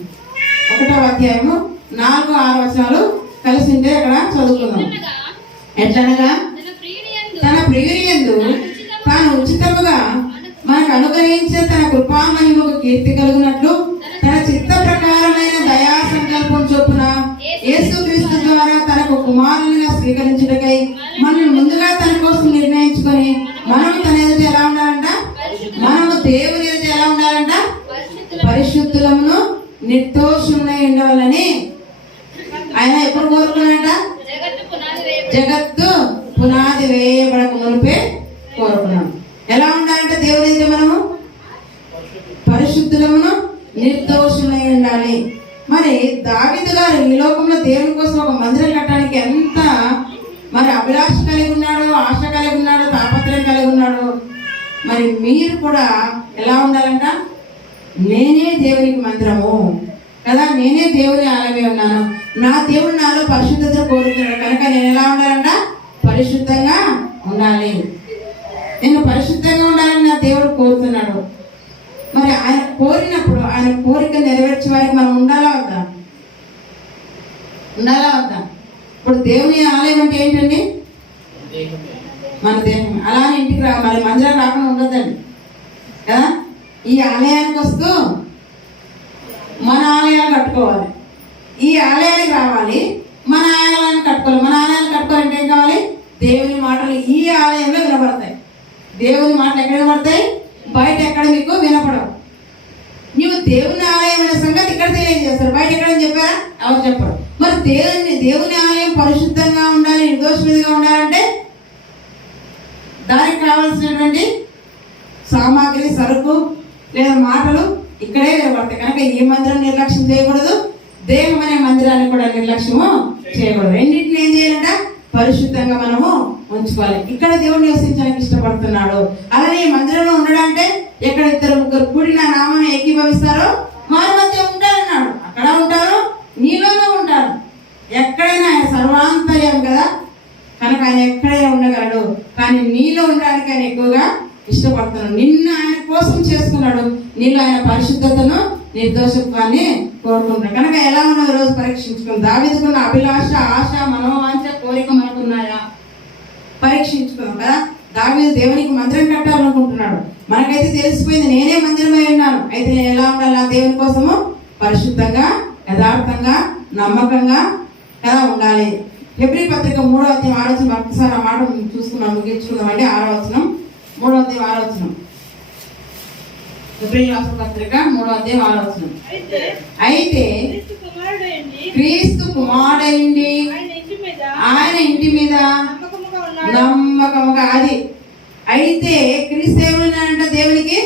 1వ అధ్యాయము 4-6 వచనాలు కలిసి ఉంటే అక్కడ చదువుకుందాం. ఎట్లనగా తన ప్రియునియందు తాను ఉచితముగా మనకు అనుగ్రహించిన తన కృపామహిమకు కీర్తి కలుగునట్లు తన చిత్త ప్రకారమైన దయా సంకల్పం చొప్పున యేసుక్రీస్తు ద్వారా తనకు కుమారునిగా స్వీకరించుటకై మనల్ని ముందుగా తన కోసం నిర్ణయించుకొని మనం తన ఎదుట ఎలా ఉండాలంట? మనము దేవుని ఎదుట ఎలా ఉండాలంట? పరిశుద్ధులమును నిర్దోషమునై ఉండవాలని ఆయన ఎప్పుడు కోరుకున్నాడంట? జగత్తు పునాది వేయబడి జగత్తు పునాది వేయబడక మునిపే కోరుకున్నాం. ఎలా ఉండాలంటే దేవుని ఎదుట మనము పరిశుద్ధులమును నిర్దోషులై ఉండాలి. మరి దావీదు గారు ఈ లోకంలో దేవుని కోసం ఒక మందిరం కట్టడానికి ఎంత మరి అభిలాష కలిగి ఉన్నాడు, ఆశ కలిగి ఉన్నాడు, తాపత్రయం కలిగి ఉన్నాడు. మరి మీరు కూడా ఎలా ఉండాలంట? నేనే దేవునికి మందిరము కదా, నేనే దేవుని ఆలయమే ఉన్నాను, నా దేవుడు నాలో పరిశుద్ధతను కోరుతున్నాడు కనుక నేను ఎలా ఉండాలంట? పరిశుద్ధంగా ఉండాలి. నేను పరిశుద్ధంగా ఉండాలని నా దేవుడు కోరుతున్నాడు. మరి ఆయన కోరినప్పుడు ఆయన కోరిక నెరవేర్చే వారికి మనం ఉండాలా వద్దా? ఉండాలా వద్దా? ఇప్పుడు దేవుని ఆలయం అంటే ఏంటండి? మన దేహం. అలానే ఇంటికి మరి మందిరం రాకుండా ఉండదండి కదా. ఈ ఆలయానికి వస్తూ మన ఆలయాలు కట్టుకోవాలి, ఈ ఆలయానికి రావాలి, మన ఆలయాన్ని కట్టుకోవాలి. మన ఆలయాన్ని కట్టుకోవాలంటే ఏం కావాలి? దేవుని మాటలు ఈ ఆలయంలో వినపడతాయి. దేవుని మాటలు ఎక్కడ వినపడతాయి? బయట ఎక్కడ మీకు వినపడవు. నువ్వు దేవుని ఆలయం అనే సంగతి ఇక్కడ తెలియజేస్తారు, బయట ఎక్కడని చెప్పారా? ఎవరు చెప్పరు. మరి దేవుని ఆలయం పరిశుద్ధంగా ఉండాలి, నిర్దోషంగా ఉండాలంటే దానికి కావాల్సినటువంటి సామాగ్రి, సరుకు లేదా మాటలు ఇక్కడే వినపడతాయి. కనుక ఈ మందిరం నిర్లక్ష్యం చేయకూడదు, దేహం అనే మందిరాన్ని కూడా నిర్లక్ష్యము చేయకూడదు. రెండింటిని ఏం చేయాలంట? పరిశుద్ధంగా మనము ఉంచుకోవాలి. ఇక్కడ దేవుడు నివసించడానికి ఇష్టపడుతున్నాడు. అలానే ఈ మందిరంలో ఉండడంటే ఎక్కడ ఇద్దరు ముగ్గురు కూడి నా నామాన్ని ఏకీభవిస్తారో వారి మధ్య ఉంటారన్నాడు. అక్కడ ఉంటారు, నీలోనే ఉంటారు. ఎక్కడైనా ఆయన సర్వాంతర్యం కదా, కనుక ఆయన ఎక్కడైనా ఉండగలడు. కానీ నీలో ఉండడానికి ఆయన ఎక్కువగా ఇష్టపడుతున్నాడు. నిన్ను ఆయన కోసం చేసుకున్నాడు. నీలో ఆయన పరిశుద్ధతను, నిర్దోషత్వాన్ని కోరుకుంటున్నాడు. కనుక ఎలా ఉన్నావు రోజు పరీక్షించుకుని. దావీదుకున్న అభిలాష, ఆశ, మనోవాంఛ, కోరిక మనకున్నాయా? పరీక్షించుకున్నాం కదా. దావీదు దేవునికి మందిరం కట్టాలనుకుంటున్నాడు. మనకైతే తెలిసిపోయింది, నేనే మందిరమై ఉన్నాను. అయితే నేను ఎలా ఉండాలి? దేవుని కోసము పరిశుద్ధంగా, యథార్థంగా, నమ్మకంగా కదా ఉండాలి. హెబ్రీ పత్రిక 3వ అధ్యాయం 6వ వచనం, ఒక్కసారి ఆ మాట చూసుకున్నాం, ముగించుకుందామండి. 6వ వచనం, 3వ అధ్యాయం 6వ వచనం. హెబ్రీ రాసిన పత్రిక 3వ అధ్యాయం 6వ వచనం. అయితే క్రీస్తు కుమారుడైండి ఆయన ఇంటి మీద నమ్మకముగా. అది అయితే క్రీస్తు ఏమన్నాడంట? దేవునికి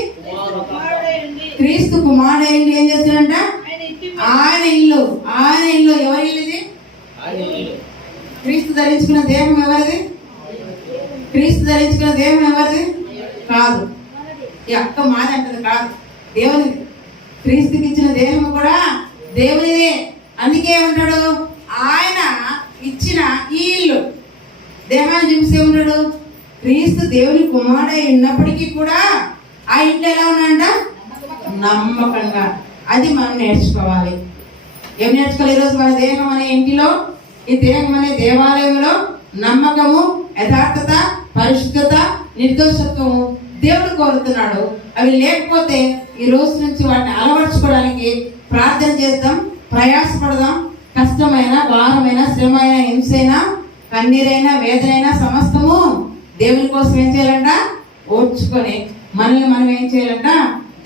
క్రీస్తు కుమారుడైండి ఏం చేస్తాడంట? ఆయన ఇల్లు. ఆయన ఇల్లు ఎవరి ఇల్లు ఇది? క్రీస్తు ధరించుకున్న దేహం ఎవరిది? క్రీస్తు ధరించుకున్న దేహం ఎవరిది? కాదు. ఈ అక్క మాది అంటది కాదు, దేవునిది. క్రీస్తుకి ఇచ్చిన దేహం కూడా దేవునిదే. అందుకే ఏమంటాడు? ఆయన ఇచ్చిన ఈ ఇల్లు దేహాన్ని చూపిస్తే ఉంటాడు. క్రీస్తు దేవుని కుమారుడై ఉన్నప్పటికీ కూడా ఆ ఇంట్లో ఎలా ఉన్నాడంట? నమ్మకంగా. అది మనం నేర్చుకోవాలి. ఏం నేర్చుకోవాలి ఈరోజు? మన దేహం అనే ఇంటిలో, ఈ దేహం అనే దేవాలయంలో నమ్మకము, యథార్థత, పరిశుద్ధత, నిర్దోషత్వము దేవుడు కోరుతున్నాడు. అవి లేకపోతే ఈ రోజు నుంచి వాటిని అలవర్చుకోవడానికి ప్రార్థన చేద్దాం, ప్రయాసపడదాం. కష్టమైన, భారమైన, శ్రమైన, హింసైనా, కన్నీరైనా, వేదనైనా సమస్తము దేవుని కోసం ఏం చేయాలంట? ఓర్చుకొని మనల్ని మనం ఏం చేయాలంట?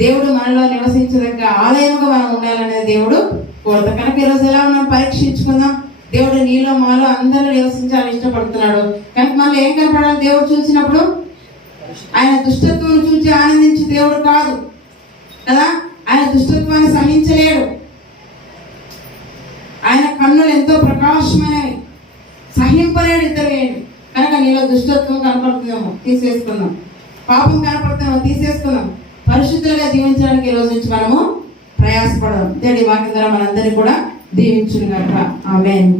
దేవుడు మనలో నివసించదగ్గ ఆలయంగా మనం ఉండాలనేది దేవుడు కోరుతాడు. కనుక ఈరోజు ఎలా ఉన్నాం పరీక్షించుకుందాం. దేవుడు నీలో మాలో అందరూ నివసించాలని ఇష్టపడుతున్నాడు. కనుక మళ్ళీ ఏం కనపడాలి? దేవుడు చూసినప్పుడు ఆయన దుష్టత్వం చూసి ఆనందించి దేవుడు కాదు కదా. ఆయన దుష్టత్వాన్ని సహించలేడు. ఆయన కన్నులు ఎంతో ప్రకాశమైనవి, సహింపలేడు ఇద్దరేంటి. కనుక నీలో దుష్టత్వం కనపడుతుందేమో తీసేసుకుందాం, పాపం కనపడుతుందేమో తీసేసుకుందాం. పరిశుద్ధులుగా జీవించడానికి ఈ రోజు నుంచి మనము ప్రయాసపడదాం. దేవుడి వాక్యం ద్వారా మనందరినీ కూడా దీవించును గాక. ఆమేన్.